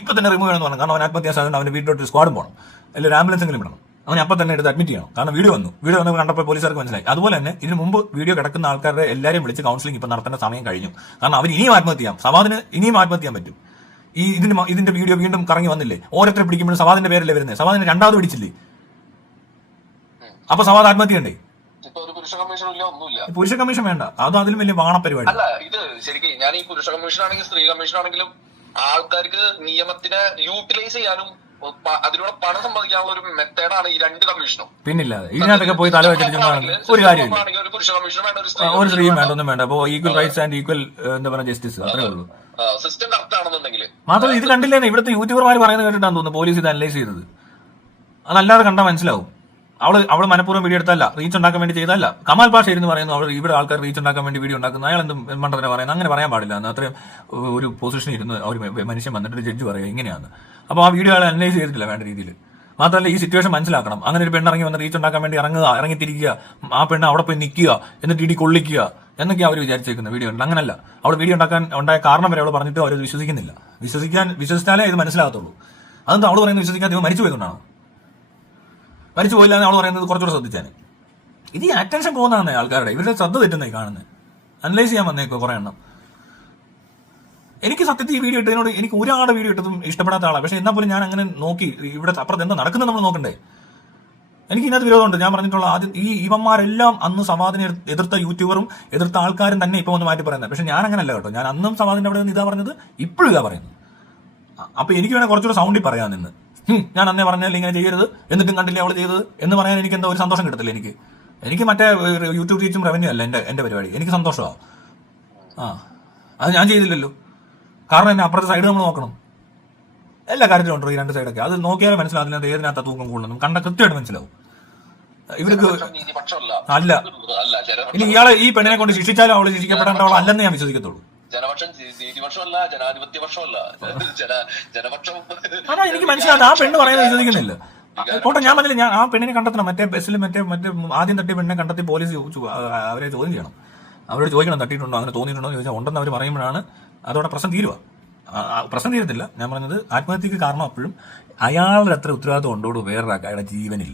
ഇപ്പൊ തന്നെ റിമൂവ് ചെയ്യണമെന്ന് പറഞ്ഞു. കാരണം അവൻ ആത്മഹത്യാ സാധനം അവന്റെ വീട്ടിലോട്ട് സ്ക്വാഡും പോകണം, അല്ലെങ്കിൽ ആംബുലൻസ് എങ്കിലും വിടണം. അവൻ അപ്പം തന്നെ എടുത്ത് അഡ്മിറ്റ് ചെയ്യണം. കാരണം വീഡിയോ വന്നു കണ്ടപ്പോൾ പോലീസുകാർക്ക് മനസ്സിലായി. അതുപോലെ തന്നെ ഇതിന് മുമ്പ് വീഡിയോ കിടക്കുന്ന ആൾക്കാരെ എല്ലാവരെയും വിളിച്ച് കൗൺസിലിംഗ് ഇപ്പം നടത്തേണ്ട സമയം കഴിഞ്ഞു. കാരണം അവർ ഇനിയും ആത്മഹത്യ ചെയ്യാം, സവാദിന് ഇനിയും ആത്മഹത്യ ചെയ്യാൻ പറ്റും. ഇതിന്റെ വീഡിയോ വീണ്ടും കറങ്ങി വന്നില്ലേ, ഓരോരുത്തരെ പിടിക്കുമ്പോഴും സവാദിന്റെ പേരല്ലേ വരുന്നത്. സവാദിനെ രണ്ടാമത് പിടിച്ചില്ലേ, അപ്പൊ സവാദ് ആത്മഹത്യ ഉണ്ടേ. പുരുഷ കമ്മീഷൻ വേണ്ട, അത് അതിലും വലിയ വാണപരിപാടി അല്ല. ഇത് ശരിക്കും ഞാൻ ഈ പുരുഷ കമ്മീഷൻ ആണെങ്കിലും സ്ത്രീ കമ്മീഷൻ ആണെങ്കിലും ആൾക്കാർക്ക് നിയമത്തിനെ യൂട്ടിലൈസ് ചെയ്യാനും അതിലൂടെ പണം സമ്പാദിക്കാനുള്ള ഒരു മെത്തേഡാണ് ഈ രണ്ട് കമ്മീഷനും. പിന്നില്ലാതെ ഇതിനകത്തൊക്കെ പോയി തല വെച്ചിട്ട് ഒരു കാര്യം, ഒരു പുരുഷ കമ്മീഷൻ വേണ്ട, ഒരു സ്ത്രീയും വേണ്ട, ഒന്നും വേണ്ട. അപ്പൊ ഈക്വൽ റൈറ്റ്സ് ആൻഡ് ഈക്വൽ എന്താ പറയുക ജസ്റ്റിസ്, അത്രേ ഉള്ളൂ. സിസ്റ്റം കറക്റ്റ് ആണെന്നുണ്ടെങ്കിൽ മാത്രമല്ല ഇത് കണ്ടില്ലേ, ഇവിടുത്തെ യൂട്യൂബർമാർ പറയുന്നത് കേട്ടിട്ടാണ് തോന്നുന്നു പോലീസ് ഇത് അനലൈസ് ചെയ്തത്. അതല്ലാതെ കണ്ടാൽ മനസ്സിലാവും. അവള് മനഃപൂർവ്വം വീഡിയോ എടുത്തല്ല, റീച്ച് ഉണ്ടാക്കാൻ വേണ്ടി ചെയ്തല്ല. കമാൽ പാഷ ഇരുന്ന് പറയുന്നു അവൾ ഇവിടെ ആൾക്കാർ റീച്ച് ഉണ്ടാക്കാൻ വേണ്ടി വീഡിയോ ഉണ്ടാക്കുന്നു, അയാൾ എന്തും മണ്ടത്തിനെ പറയുന്നത്. അങ്ങനെ പറയാൻ പാടില്ല. അത്രയും ഒരു പൊസിഷനിൽ ഇരുന്ന് ഒരു മനുഷ്യൻ വന്നിട്ട് ജഡ്ജ് പറയുക ഇങ്ങനെയാണ്. അപ്പോൾ ആ വീഡിയോ അയാൾ അനലൈസ് ചെയ്തിട്ടില്ല വേണ്ട രീതിയിൽ. മാത്രമല്ല ഈ സിറ്റുവേഷൻ മനസ്സിലാക്കണം. അങ്ങനെ ഒരു പെണ്ണിറങ്ങി വന്ന് റീച്ച് ഉണ്ടാക്കാൻ വേണ്ടി ഇറങ്ങിത്തിരിക്കുക, ആ പെണ്ണ് അവിടെ പോയി നിൽക്കുക, എന്നിട്ട് ഇടി കൊള്ളിക്കുക എന്നൊക്കെ അവർ വിചാരിച്ചേക്കുന്നത് വീഡിയോ ഉണ്ട്. അങ്ങനല്ല, അവൾ വീഡിയോ ഉണ്ടായ കാരണം വരെ അവൾ പറഞ്ഞിട്ട് അവർ വിശ്വസിക്കുന്നില്ല. വിശ്വസിച്ചാലേ ഇത് മനസ്സിലാകത്തുള്ളൂ. അതെന്താ അവൾ പറയുന്നത് വിശ്വസിക്കാതെ ഇവ മരിച്ചു പോയതുകൊണ്ടാണോ? മരിച്ചു പോയില്ലാന്ന് അവൾ പറയുന്നത് കുറച്ചുകൂടെ ശ്രദ്ധിച്ചാൽ. ഇത് ഈ അറ്റൻഷൻ പോകുന്നതാണ് ആൾക്കാരുടെ, ഇവരുടെ ശ്രദ്ധ തെറ്റുന്നതായി കാണുന്നത്. അനലൈസ് ചെയ്യാൻ വന്നേക്കോ കുറെ എണ്ണം. എനിക്ക് സത്യത്തിൽ ഈ വീഡിയോ ഇട്ടതിനോട് എനിക്ക് ഒരാളുടെ വീഡിയോ ഇട്ടതും ഇഷ്ടപ്പെടാത്ത ആളാണ്. പക്ഷെ എന്നാൽ പോലും ഞാൻ അങ്ങനെ നോക്കി ഇവിടെ അപ്പുറത്ത് എന്താ നടക്കുന്നത് നമ്മൾ നോക്കണ്ടേ. എനിക്ക് ഇതിനകത്ത് വിരോധമുണ്ട്. ഞാൻ പറഞ്ഞിട്ടുള്ള ആദ്യം ഇവന്മാരെല്ലാം അന്ന് സവാദിനെ എതിർത്ത യൂട്യൂബറും എതിർത്ത ആൾക്കാരും തന്നെ ഇപ്പൊ ഒന്ന് മാറ്റി പറയുന്നത്. പക്ഷെ ഞാൻ അങ്ങനല്ല കേട്ടോ. ഞാൻ അന്നും സവാദിന്റെ അവിടെ നിന്ന് ഇതാ പറഞ്ഞത്, ഇപ്പോഴും ഇതാ പറയുന്നത്. അപ്പൊ എനിക്ക് വേണേൽ കുറച്ചുകൂടെ സൗണ്ടിൽ പറയാൻ നിന്ന് ഞാൻ അന്നേ പറഞ്ഞാൽ ഇങ്ങനെ ചെയ്യരുത്, എന്നിട്ടും കണ്ടില്ലേ അവൾ ചെയ്തത് എന്ന് പറയാൻ എനിക്ക് എന്താ ഒരു സന്തോഷം കിട്ടത്തില്ല. എനിക്ക് മറ്റേ യൂട്യൂബ് റീച്ചും റവന്യൂ അല്ല എന്റെ പരിപാടി. എനിക്ക് സന്തോഷമാണ്. അത് ഞാൻ ചെയ്തില്ലല്ലോ. കാരണം എന്നെ അപ്പുറത്തെ സൈഡ് നമ്മൾ നോക്കണം. എല്ലാ കാര്യത്തിലും ഉണ്ടോ ഈ രണ്ട് സൈഡൊക്കെ. അത് നോക്കിയാലേ മനസ്സിലാവും അതിനകത്ത് ഏതിനകത്ത് തൂക്കം കൂടുതലും കണ്ട കൃത്യമായിട്ട് മനസ്സിലാവും. ഇവർക്ക് അല്ല, ഇനി ഇയാളെ ഈ പെണ്ണിനെ കൊണ്ട് ശിക്ഷിച്ചാലും അവള് ശിക്ഷിക്കപ്പെടേണ്ടവൾ അല്ലെന്ന് ഞാൻ വിശ്വസിക്കത്തുള്ളൂ. അതാ എനിക്ക് മനസ്സിലാവും. ആ പെണ്ണ് പറയുന്നത് വിശ്വസിക്കുന്നില്ല. കോട്ടെ ഞാൻ പറഞ്ഞില്ല, ഞാൻ ആ പെണ്ണിനെ കണ്ടെത്തണം. മറ്റേ ബസ്സിൽ മറ്റേ ആദ്യം തട്ടിയ പെണ്ണിനെ കണ്ടെത്തി പോലീസ് അവരെ ചോദ്യം ചെയ്യണം. അവരോട് ചോദിക്കണം തട്ടിയിട്ടുണ്ടോ, അങ്ങനെ തോന്നിയിട്ടുണ്ടോ എന്ന് ചോദിച്ചാൽ ഉണ്ടെന്ന് അവർ പറയുമ്പോഴാണ് അതോടെ പ്രശ്നം തീരുക. പ്രശ്നം തീരത്തില്ല. ഞാൻ പറഞ്ഞത് ആത്മഹത്യക്ക് കാരണം അപ്പോഴും അയാളുടെ അത്ര ഉത്തരവാദിത്വം ഉണ്ടോടൂ വേറൊരാളുടെ ജീവനിൽ.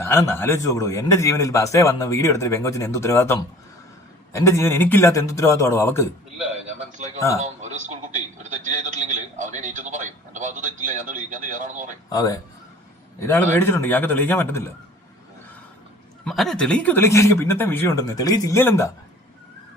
താനൊന്ന് ആലോചിച്ച് നോക്കൂ. എന്റെ ജീവനിൽ ബസ്സേ വന്ന വീഡിയോ എടുത്തിട്ട് പെങ്കൊച്ചിന് എന്ത് ഉത്തരവാദിത്വം? എന്റെ ജീവൻ എനിക്കില്ലാത്ത എന്ത് ഉത്തരവാദിത്വമാണോ അവക്ക്? ഞാൻ മനസ്സിലാക്കി ഒരു സ്കൂൾ കുട്ടി ഒരു തെറ്റ് ചെയ്തിട്ടില്ലെങ്കിൽ അവനെ എണീറ്റെന്ന് പറയും, എന്റെ ഭാഗത്ത് തെറ്റില്ല, ഞാൻ തെളിയിക്കാൻ തയ്യാറാണെന്ന് പറയും. അതെ, ഇയാള് പേടിച്ചിട്ടുണ്ട്, ഇയാൾക്ക് തെളിയിക്കാൻ പറ്റത്തില്ല. അതെ, തെളിയിക്കാതിരിക്കും, പിന്നത്തെ വിഷയം ഉണ്ടെന്ന് തെളിയിച്ചില്ലെന്താ,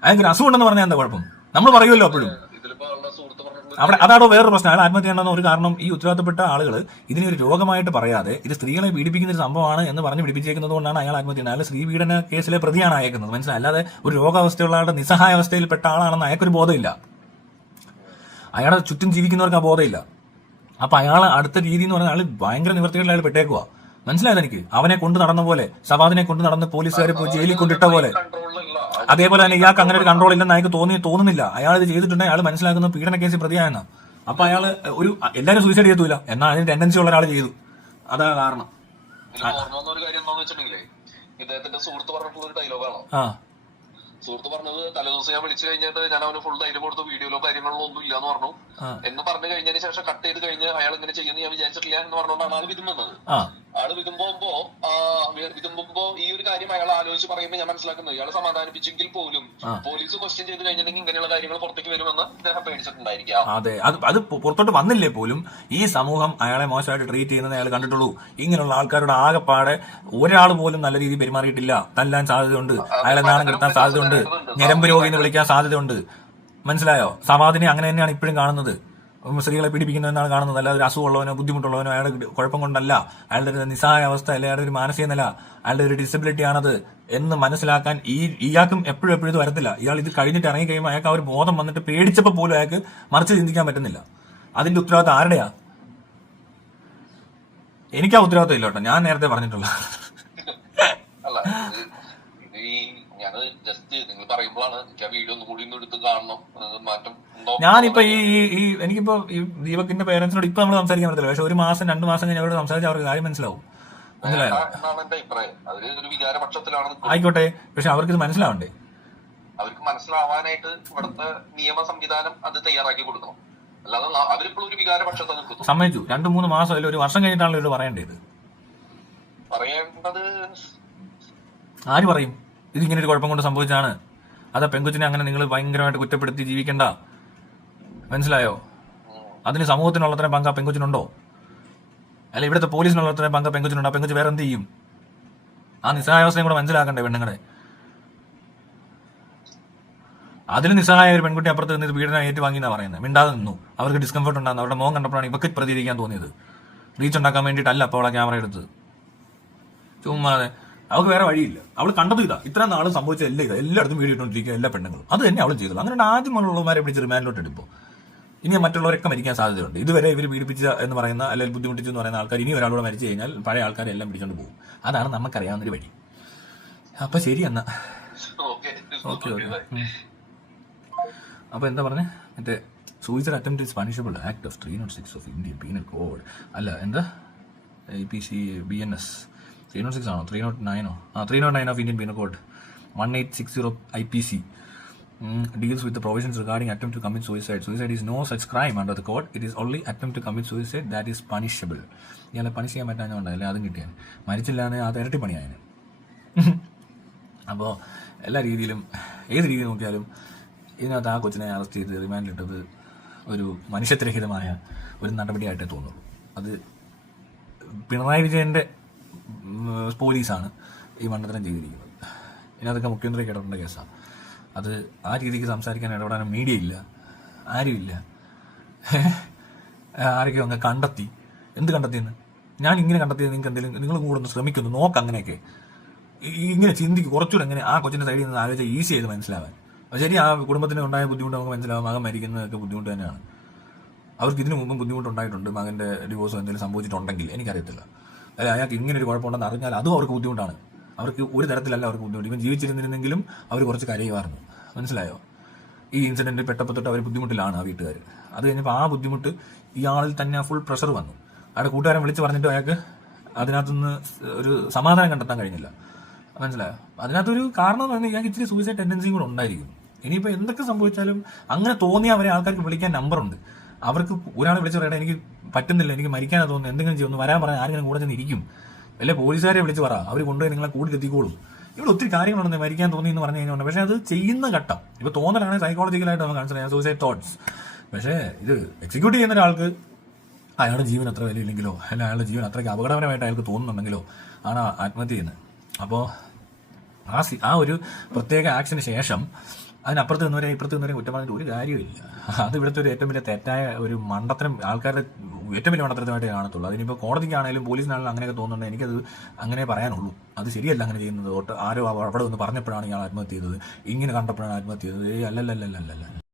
അയാൾക്ക് അസുഖം ഉണ്ടെന്ന് പറഞ്ഞാൽ എന്താ കുഴപ്പം? നമ്മൾ പറയുമല്ലോ അപ്പോഴും. ഇതിലിപ്പോ അവളുടെ സുഹൃത്ത് പറഞ്ഞിട്ടുള്ള അവിടെ അതാണോ വേറൊരു പ്രശ്നം. അയാൾ ആത്മഹത്യ ചെയ്യണമെന്ന ഒരു കാരണം ഈ ഉത്തരവാദിത്തപ്പെട്ട ആളുകൾ ഇതിനെ ഒരു രോഗമായിട്ട് പറയാതെ ഇത് സ്ത്രീകളെ പീഡിപ്പിക്കുന്ന ഒരു സംഭവമാണ് എന്ന് പറഞ്ഞ് പിടിപ്പിച്ചേക്കുന്നത് കൊണ്ടാണ് അയാൾ ആത്മഹത്യ ചെയ്യുന്നത്. അയാൾ സ്ത്രീ പീഡന കേസിലെ പ്രതിയാണ് അയക്കുന്നത്, മനസ്സിലായി. അല്ലാതെ ഒരു രോഗാവസ്ഥയുള്ള ആളുടെ നിസ്സഹായ അവസ്ഥയിൽപ്പെട്ട ആളാണെന്ന് അയാൾക്കൊരു ബോധമില്ല. അയാളുടെ ചുറ്റും ജീവിക്കുന്നവർക്ക് ആ ബോധമില്ല. അപ്പൊ അയാൾ അടുത്ത രീതി എന്ന് പറഞ്ഞാൽ അയാൾ ഭയങ്കര നിവൃത്തികളിൽ അയാൾ പെട്ടേക്കുക, മനസ്സിലായത് എനിക്ക്. അവനെ കൊണ്ട് നടന്ന പോലെ, സവാദിനെ കൊണ്ട് നടന്ന് പോലീസുകാർ പോയി ജയിലിൽ കൊണ്ടിട്ട പോലെ, അതേപോലെ തന്നെ ഇയാൾക്ക് അങ്ങനെ ഒരു കൺട്രോൾ ഇല്ലെന്ന് അയാൾക്ക് തോന്നുന്നില്ല. അയാൾ ഇത് ചെയ്തിട്ടുണ്ടെങ്കിൽ അയാൾ മനസ്സിലാക്കുന്ന പീഡന കേസിൽ പ്രതിയായെന്ന. അപ്പൊ അയാൾ ഒരു എല്ലാവരും സൂയിസൈഡ് ചെയ്തില്ല, എന്നാൽ അതിന് ടെൻഡൻസി ഉള്ള ഒരാൾ ചെയ്തു, അതാ കാരണം. ഒരു കാര്യം എന്താണെന്ന് വെച്ചിട്ടുണ്ടെങ്കിലേ, ഇദ്ദേഹത്തിന്റെ സുഹൃത്ത് പറഞ്ഞിട്ടുള്ള ഒരു ഡയലോഗാണോ, സുഹൃത്ത് പറഞ്ഞത് തലേദിവസം ഞാൻ വിളിച്ചു കഴിഞ്ഞിട്ട് ഞാൻ അവന് ഫുൾ ധൈര്യം കൊടുത്തു, വീഡിയോയിലോ കാര്യങ്ങളിലോ ഒന്നും ഇല്ല എന്ന് പറഞ്ഞു. എന്ന് പറഞ്ഞു കഴിഞ്ഞതിന് ശേഷം കട്ട് ചെയ്ത് കഴിഞ്ഞ് അയാൾ ഇങ്ങനെ ചെയ്യുന്ന ഞാൻ വിചാരിച്ചിട്ടില്ല എന്ന് പറഞ്ഞുകൊണ്ടാണ് ആള് വിതുമ്പുന്നത്. ആള് വിതുമ്പുമ്പോ ഈ ഒരു കാര്യം അയാൾ ആലോചിച്ച് പറയുമ്പോൾ ഞാൻ മനസ്സിലാക്കുന്നത് ഇയാൾ സമാധാനിപ്പിച്ചെങ്കിൽ പോലും പോലീസ് ക്വസ്റ്റ്യൻ ചെയ്ത് കഴിഞ്ഞിട്ടുണ്ടെങ്കിൽ ഇങ്ങനെയുള്ള കാര്യങ്ങൾ പുറത്തേക്ക് വരുമെന്ന് ഇദ്ദേഹം പേടിച്ചിട്ടുണ്ടായിരിക്കാം. അതെ, അത് പുറത്തോട്ട് വന്നില്ലേ പോലും ഈ സമൂഹം അയാളെ മോശമായിട്ട് ട്രീറ്റ് ചെയ്യുന്നത് അയാൾ കണ്ടിട്ടുള്ളൂ. ഇങ്ങനെയുള്ള ആൾക്കാരുടെ ആകെപ്പാടെ ഒരാൾ പോലും നല്ല രീതിയിൽ പെരുമാറിയിട്ടില്ല. തല്ലാൻ സാധ്യതയുണ്ട്, അയാളെ നാണം കെടുത്താൻ സാധ്യതയുണ്ട്, ഞരമ്പ് രോഗി എന്ന് വിളിക്കാൻ സാധ്യതയുണ്ട്, മനസ്സിലായോ. സവാദിനെ അങ്ങനെ തന്നെയാണ് ഇപ്പോഴും കാണുന്നത്, സ്ത്രീകളെ പീഡിപ്പിക്കുന്നതെന്നാണ് കാണുന്നത്. അല്ലാതെ ഒരു അസുഖമുള്ളവനോ ബുദ്ധിമുട്ടുള്ളവനോ അയാളുടെ കുഴപ്പം കൊണ്ടല്ല, അയാളുടെ ഒരു നിസ്സഹായ അവസ്ഥ അല്ലെ അയാളുടെ ഒരു മാനസിക നില, അയാളുടെ ഒരു ഡിസബിലിറ്റി ആണത് എന്ന് മനസ്സിലാക്കാൻ ഇയാൾക്കും എപ്പോഴും ഇത് വരത്തില്ല. ഇയാൾ ഇത് കഴിഞ്ഞിട്ട് ഇറങ്ങി കഴിയുമ്പോൾ അയാൾക്ക് ആ ഒരു ബോധം വന്നിട്ട് പേടിച്ചപ്പോൾ പോലും അയാൾക്ക് മറിച്ച് ചിന്തിക്കാൻ പറ്റുന്നില്ല. അതിന്റെ ഉത്തരവാദിത്തം ആരുടെയാ? എനിക്കാ ഉത്തരവാദിത്തം ഇല്ല കേട്ടോ, ഞാൻ നേരത്തെ പറഞ്ഞിട്ടുള്ള. ഞാനിപ്പോ ഈ എനിക്കിപ്പോ ഈ ദീപകിന്റെ പേരൻസിനോട് ഇപ്പൊ നമ്മൾ സംസാരിക്കാൻ പറ്റില്ല, പക്ഷെ 1 മാസം 2 മാസം കഴിഞ്ഞ് അവരോട് സംസാരിച്ചാൽ അവർക്ക് കാര്യം മനസ്സിലാവും, മനസ്സിലായോ? ആയിക്കോട്ടെ, പക്ഷെ അവർക്ക് ഇത് മനസ്സിലാവണ്ടേ? അവർക്ക് മനസ്സിലാവാനായിട്ട് ഇവിടുത്തെ നിയമ സംവിധാനം അത് തയ്യാറാക്കി കൊടുക്കണം. അല്ലാതെ അവരിപ്പോഴും ഒരു വികാരപക്ഷത്തെ നിൽക്കുന്നു. സമ്മതിച്ചു, 2-3 മാസം അല്ല 1 വർഷം കഴിഞ്ഞിട്ടാണല്ലോ ഇവര് പറയേണ്ടത്. പറയേണ്ടത് ആര് പറയും ഇതിങ്ങനെ ഒരു കുഴപ്പം കൊണ്ട് സംഭവിച്ചാണ്? അതാ പെങ്കുച്ചിനെ അങ്ങനെ നിങ്ങൾ ഭയങ്കരമായിട്ട് കുറ്റപ്പെടുത്തി ജീവിക്കണ്ട, മനസ്സിലായോ? അതിന് സമൂഹത്തിനുള്ളത്രയും പങ്ക് ആ പെങ്കുച്ചിനുണ്ടോ? അല്ല ഇവിടുത്തെ പോലീസിനുള്ളത്രയും പങ്ക് പെങ്കുച്ചിനുണ്ടോ? ആ പെങ്കുച്ച് വേറെ എന്ത് ചെയ്യും? ആ നിസ്സഹായാവസ്ഥയും കൂടെ മനസ്സിലാക്കണ്ടേ പെണ്ണുങ്ങളെ? അതിൽ നിസ്സഹായ ഒരു പെൺകുട്ടി അപ്പുറത്ത് നിന്ന് പീഡനം ഏറ്റുവാങ്ങി എന്നാ പറയുന്നത്. മിണ്ടാതെ നിന്നു, അവർക്ക് ഡിസ്കംഫർട്ട് ഉണ്ടാകുന്നു. അവരുടെ മോൻ കണ്ടപ്പോഴാണ് ഇവർക്ക് പ്രതികരിക്കാൻ തോന്നിയത്. റീച്ച് ഉണ്ടാക്കാൻ വേണ്ടിയിട്ടല്ല അപ്പോൾ അവളെ ക്യാമറ എടുത്തത്. ചുമ്മാതെ അവൾക്ക് വേറെ വഴിയില്ല. അവൾ കണ്ടത് ഇത്ര നാളും സംഭവിച്ച എല്ലായിടത്തും വീഡിയോ ഇട്ടുകൊണ്ടിരിക്കുക എല്ലാ പെണ്ണുങ്ങളും അത് തന്നെ അവൾ ചെയ്തത്. അങ്ങനെ ആദ്യമുള്ളവരെ പിടിച്ച് റിമാൻഡിലോട്ട് എടുപ്പോൾ ഇനി മറ്റുള്ളവരൊക്കെ മരിക്കാൻ സാധ്യതയുണ്ട്. ഇതുവരെ ഇവർ പീഡിപ്പിച്ച എന്ന് പറയുന്ന അല്ലെങ്കിൽ ബുദ്ധിമുട്ടിച്ചു എന്ന് പറയുന്ന ആൾക്കാർ ഇനി ഒരാളോട് മരിച്ചു കഴിഞ്ഞാൽ പഴയ ആൾക്കാരെ എല്ലാം പിടിച്ചോണ്ട് പോകും. അതാണ് നമുക്കറിയാവുന്നൊരു വഴി. അപ്പൊ ശരി എന്നാ, ഓക്കെ. അപ്പൊ എന്താ പറഞ്ഞേ, മറ്റേ suicide attempt is punishable act of 306 of Indian penal code. അല്ല എന്താ IPC BNS 306 ആണോ 309 309 of Indian penal code 1860 IPC deals with the provisions regarding attempt to commit suicide. Suicide is no such crime under the code. It is only attempt to commit suicide that is punishable. ഇയാളെ punish ചെയ്യാൻ പറ്റാഞ്ഞുകൊണ്ടല്ലേ അതും കിട്ടിയാൽ, മരിച്ചില്ല എന്ന് അത് ഇരട്ടി പണിയായതിന്. അപ്പോൾ എല്ലാ രീതിയിലും ഏത് രീതി നോക്കിയാലും ഇതിനകത്ത് ആ കൊച്ചിനെ അറസ്റ്റ് ചെയ്ത് റിമാൻഡിലിട്ടത് ഒരു മനുഷ്യത്വരഹിതമായ ഒരു നടപടിയായിട്ടേ തോന്നുള്ളൂ. അത് പിണറായി വിജയന്റെ പോലീസാണ് ഈ മണ്ഡലം ചെയ്തിരിക്കുന്നത്. ഇതിനകത്തൊക്കെ മുഖ്യമന്ത്രിക്ക് ഇടപെടേണ്ട കേസാണ്. അത് ആ രീതിക്ക് സംസാരിക്കാൻ ഇടപെടാനും മീഡിയ ഇല്ല, ആരുമില്ല. ആരൊക്കെയോ അങ്ങ് കണ്ടെത്തി. എന്ത് കണ്ടെത്തിയെന്ന്? ഞാൻ ഇങ്ങനെ കണ്ടെത്തിയത് നിങ്ങൾക്ക് എന്തെങ്കിലും നിങ്ങൾ കൂടെ ഒന്ന് ശ്രമിക്കുന്നു നോക്ക്. അങ്ങനെയൊക്കെ ഇങ്ങനെ ചിന്തിക്കും കുറച്ചുകൂടെ. എങ്ങനെ ആ കൊച്ചിൻ്റെ സൈഡിൽ നിന്ന് ആലോചിച്ചാൽ ഈസി ആയത് മനസ്സിലാവാൻ. ശരി, ആ കുടുംബത്തിന് ഉണ്ടായ ബുദ്ധിമുട്ട് നമുക്ക് മനസ്സിലാവും. മകൻ മരിക്കുന്നതൊക്കെ ബുദ്ധിമുട്ട് തന്നെയാണ്. അവർക്ക് ഇതിനു മുമ്പും ബുദ്ധിമുട്ടുണ്ടായിട്ടുണ്ട്. മകൻ്റെ ഡിവോഴ്സോ എന്തെങ്കിലും സംഭവിച്ചിട്ടുണ്ടെങ്കിൽ എനിക്കറിയത്തില്ല. അല്ല അയാൾക്ക് ഇങ്ങനെ ഒരു കുഴപ്പമുണ്ടെന്ന് അറിഞ്ഞാൽ അതും അവർക്ക് ബുദ്ധിമുട്ടാണ്. അവർക്ക് ഒരു തരത്തിലല്ല അവർക്ക് ബുദ്ധിമുട്ട്. ഇവൻ ജീവിച്ചിരുന്നിരുന്നെങ്കിലും അവർ കുറച്ച് കരയുമായിരുന്നു, മനസ്സിലായോ? ഈ ഇൻസിഡൻറ്റിൽ പെട്ടപ്പോൾ തൊട്ട് അവർ ബുദ്ധിമുട്ടിലാണ് ആ വീട്ടുകാർ. അത് കഴിഞ്ഞപ്പോൾ ആ ബുദ്ധിമുട്ട് ഇയാളിൽ തന്നെ ഫുൾ പ്രഷർ വന്നു. അയാളുടെ കൂട്ടുകാരൻ വിളിച്ച് പറഞ്ഞിട്ട് അയാൾക്ക് അതിനകത്തുനിന്ന് ഒരു സമാധാനം കണ്ടെത്താൻ കഴിഞ്ഞില്ല, മനസ്സിലായോ? അതിനകത്തൊരു കാരണം എന്ന് പറഞ്ഞാൽ ഇയാൾക്ക് ഇച്ചിരി സൂയിസൈഡ് ടെൻഡൻസിയും കൂടെ ഉണ്ടായിരിക്കും. ഇനിയിപ്പോൾ എന്തൊക്കെ സംഭവിച്ചാലും അങ്ങനെ തോന്നിയ അവരെ ആൾക്കാർക്ക് വിളിക്കാൻ നമ്പറുണ്ട്. അവർക്ക് ഒരാൾ വിളിച്ച് പറയട്ടെ എനിക്ക് പറ്റുന്നില്ല, എനിക്ക് മരിക്കാനാണ് തോന്നുന്നു, എന്തെങ്കിലും ചെയ്യുന്നു വരാൻ പറഞ്ഞാൽ ആരെങ്കിലും കൂടെ ചെന്ന് ഇരിക്കും. അല്ലെ പോലീസുകാരെ വിളിച്ച് പറ, അവർ കൊണ്ടുപോയി നിങ്ങളെ കൂടി എത്തിക്കോളും. ഇവിടെ ഒത്തിരി കാര്യങ്ങളുണ്ട് മരിക്കാൻ തോന്നി എന്ന് പറഞ്ഞു കഴിഞ്ഞാൽ. പക്ഷെ അത് ചെയ്യുന്ന ഘട്ടം ഇപ്പൊ തോന്നലാണെങ്കിൽ സൈക്കോളജിക്കലായിട്ട് നമുക്ക് കൺസിഡർ ചെയ്യാം, സൂസൈഡ് തോട്ട്സ്. പക്ഷേ ഇത് എക്സിക്യൂട്ട് ചെയ്യുന്ന ഒരാൾക്ക് അയാളുടെ ജീവൻ അത്ര വിലയില്ലെങ്കിലോ അല്ലെങ്കിൽ അയാളുടെ ജീവൻ അത്രയ്ക്ക് അപകടകരമായിട്ട് അയാൾക്ക് തോന്നുന്നുണ്ടെങ്കിലോ ആണ് ആത്മഹത്യ ചെയ്യുന്നത്. അപ്പോൾ ആ ഒരു പ്രത്യേക ആക്ഷന് ശേഷം അതിനപ്പുറത്ത് നിന്നവരെ ഇപ്പുറത്ത് നിന്നവരെ കുറ്റം പറഞ്ഞിട്ട് ഒരു കാര്യമില്ല. അത് ഇവിടുത്തെ ഒരു ഏറ്റവും വലിയ തെറ്റായ ഒരു മണ്ടത്തരം, ആൾക്കാരുടെ ഏറ്റവും വലിയ മണ്ടത്തരമായിട്ട് കാണത്തുള്ളൂ. അതിനിപ്പോൾ കോടതിക്കാണെങ്കിലും പോലീസിനാണെങ്കിലും അങ്ങനെയൊക്കെ തോന്നുന്നുണ്ട്. എനിക്കത് അങ്ങനെ പറയാനുള്ളൂ. അത് ശരിയല്ല അങ്ങനെ ചെയ്യുന്നത്. ആരോ അവിടെ ഒന്ന് പറഞ്ഞപ്പോഴാണ് ഇയാൾ ആത്മഹത്യ ചെയ്തത്, ഇങ്ങനെ കണ്ടപ്പോഴാണ് ആത്മഹത്യ ചെയ്തത്. അല്ലല്ലല്ലല്ലല്ല.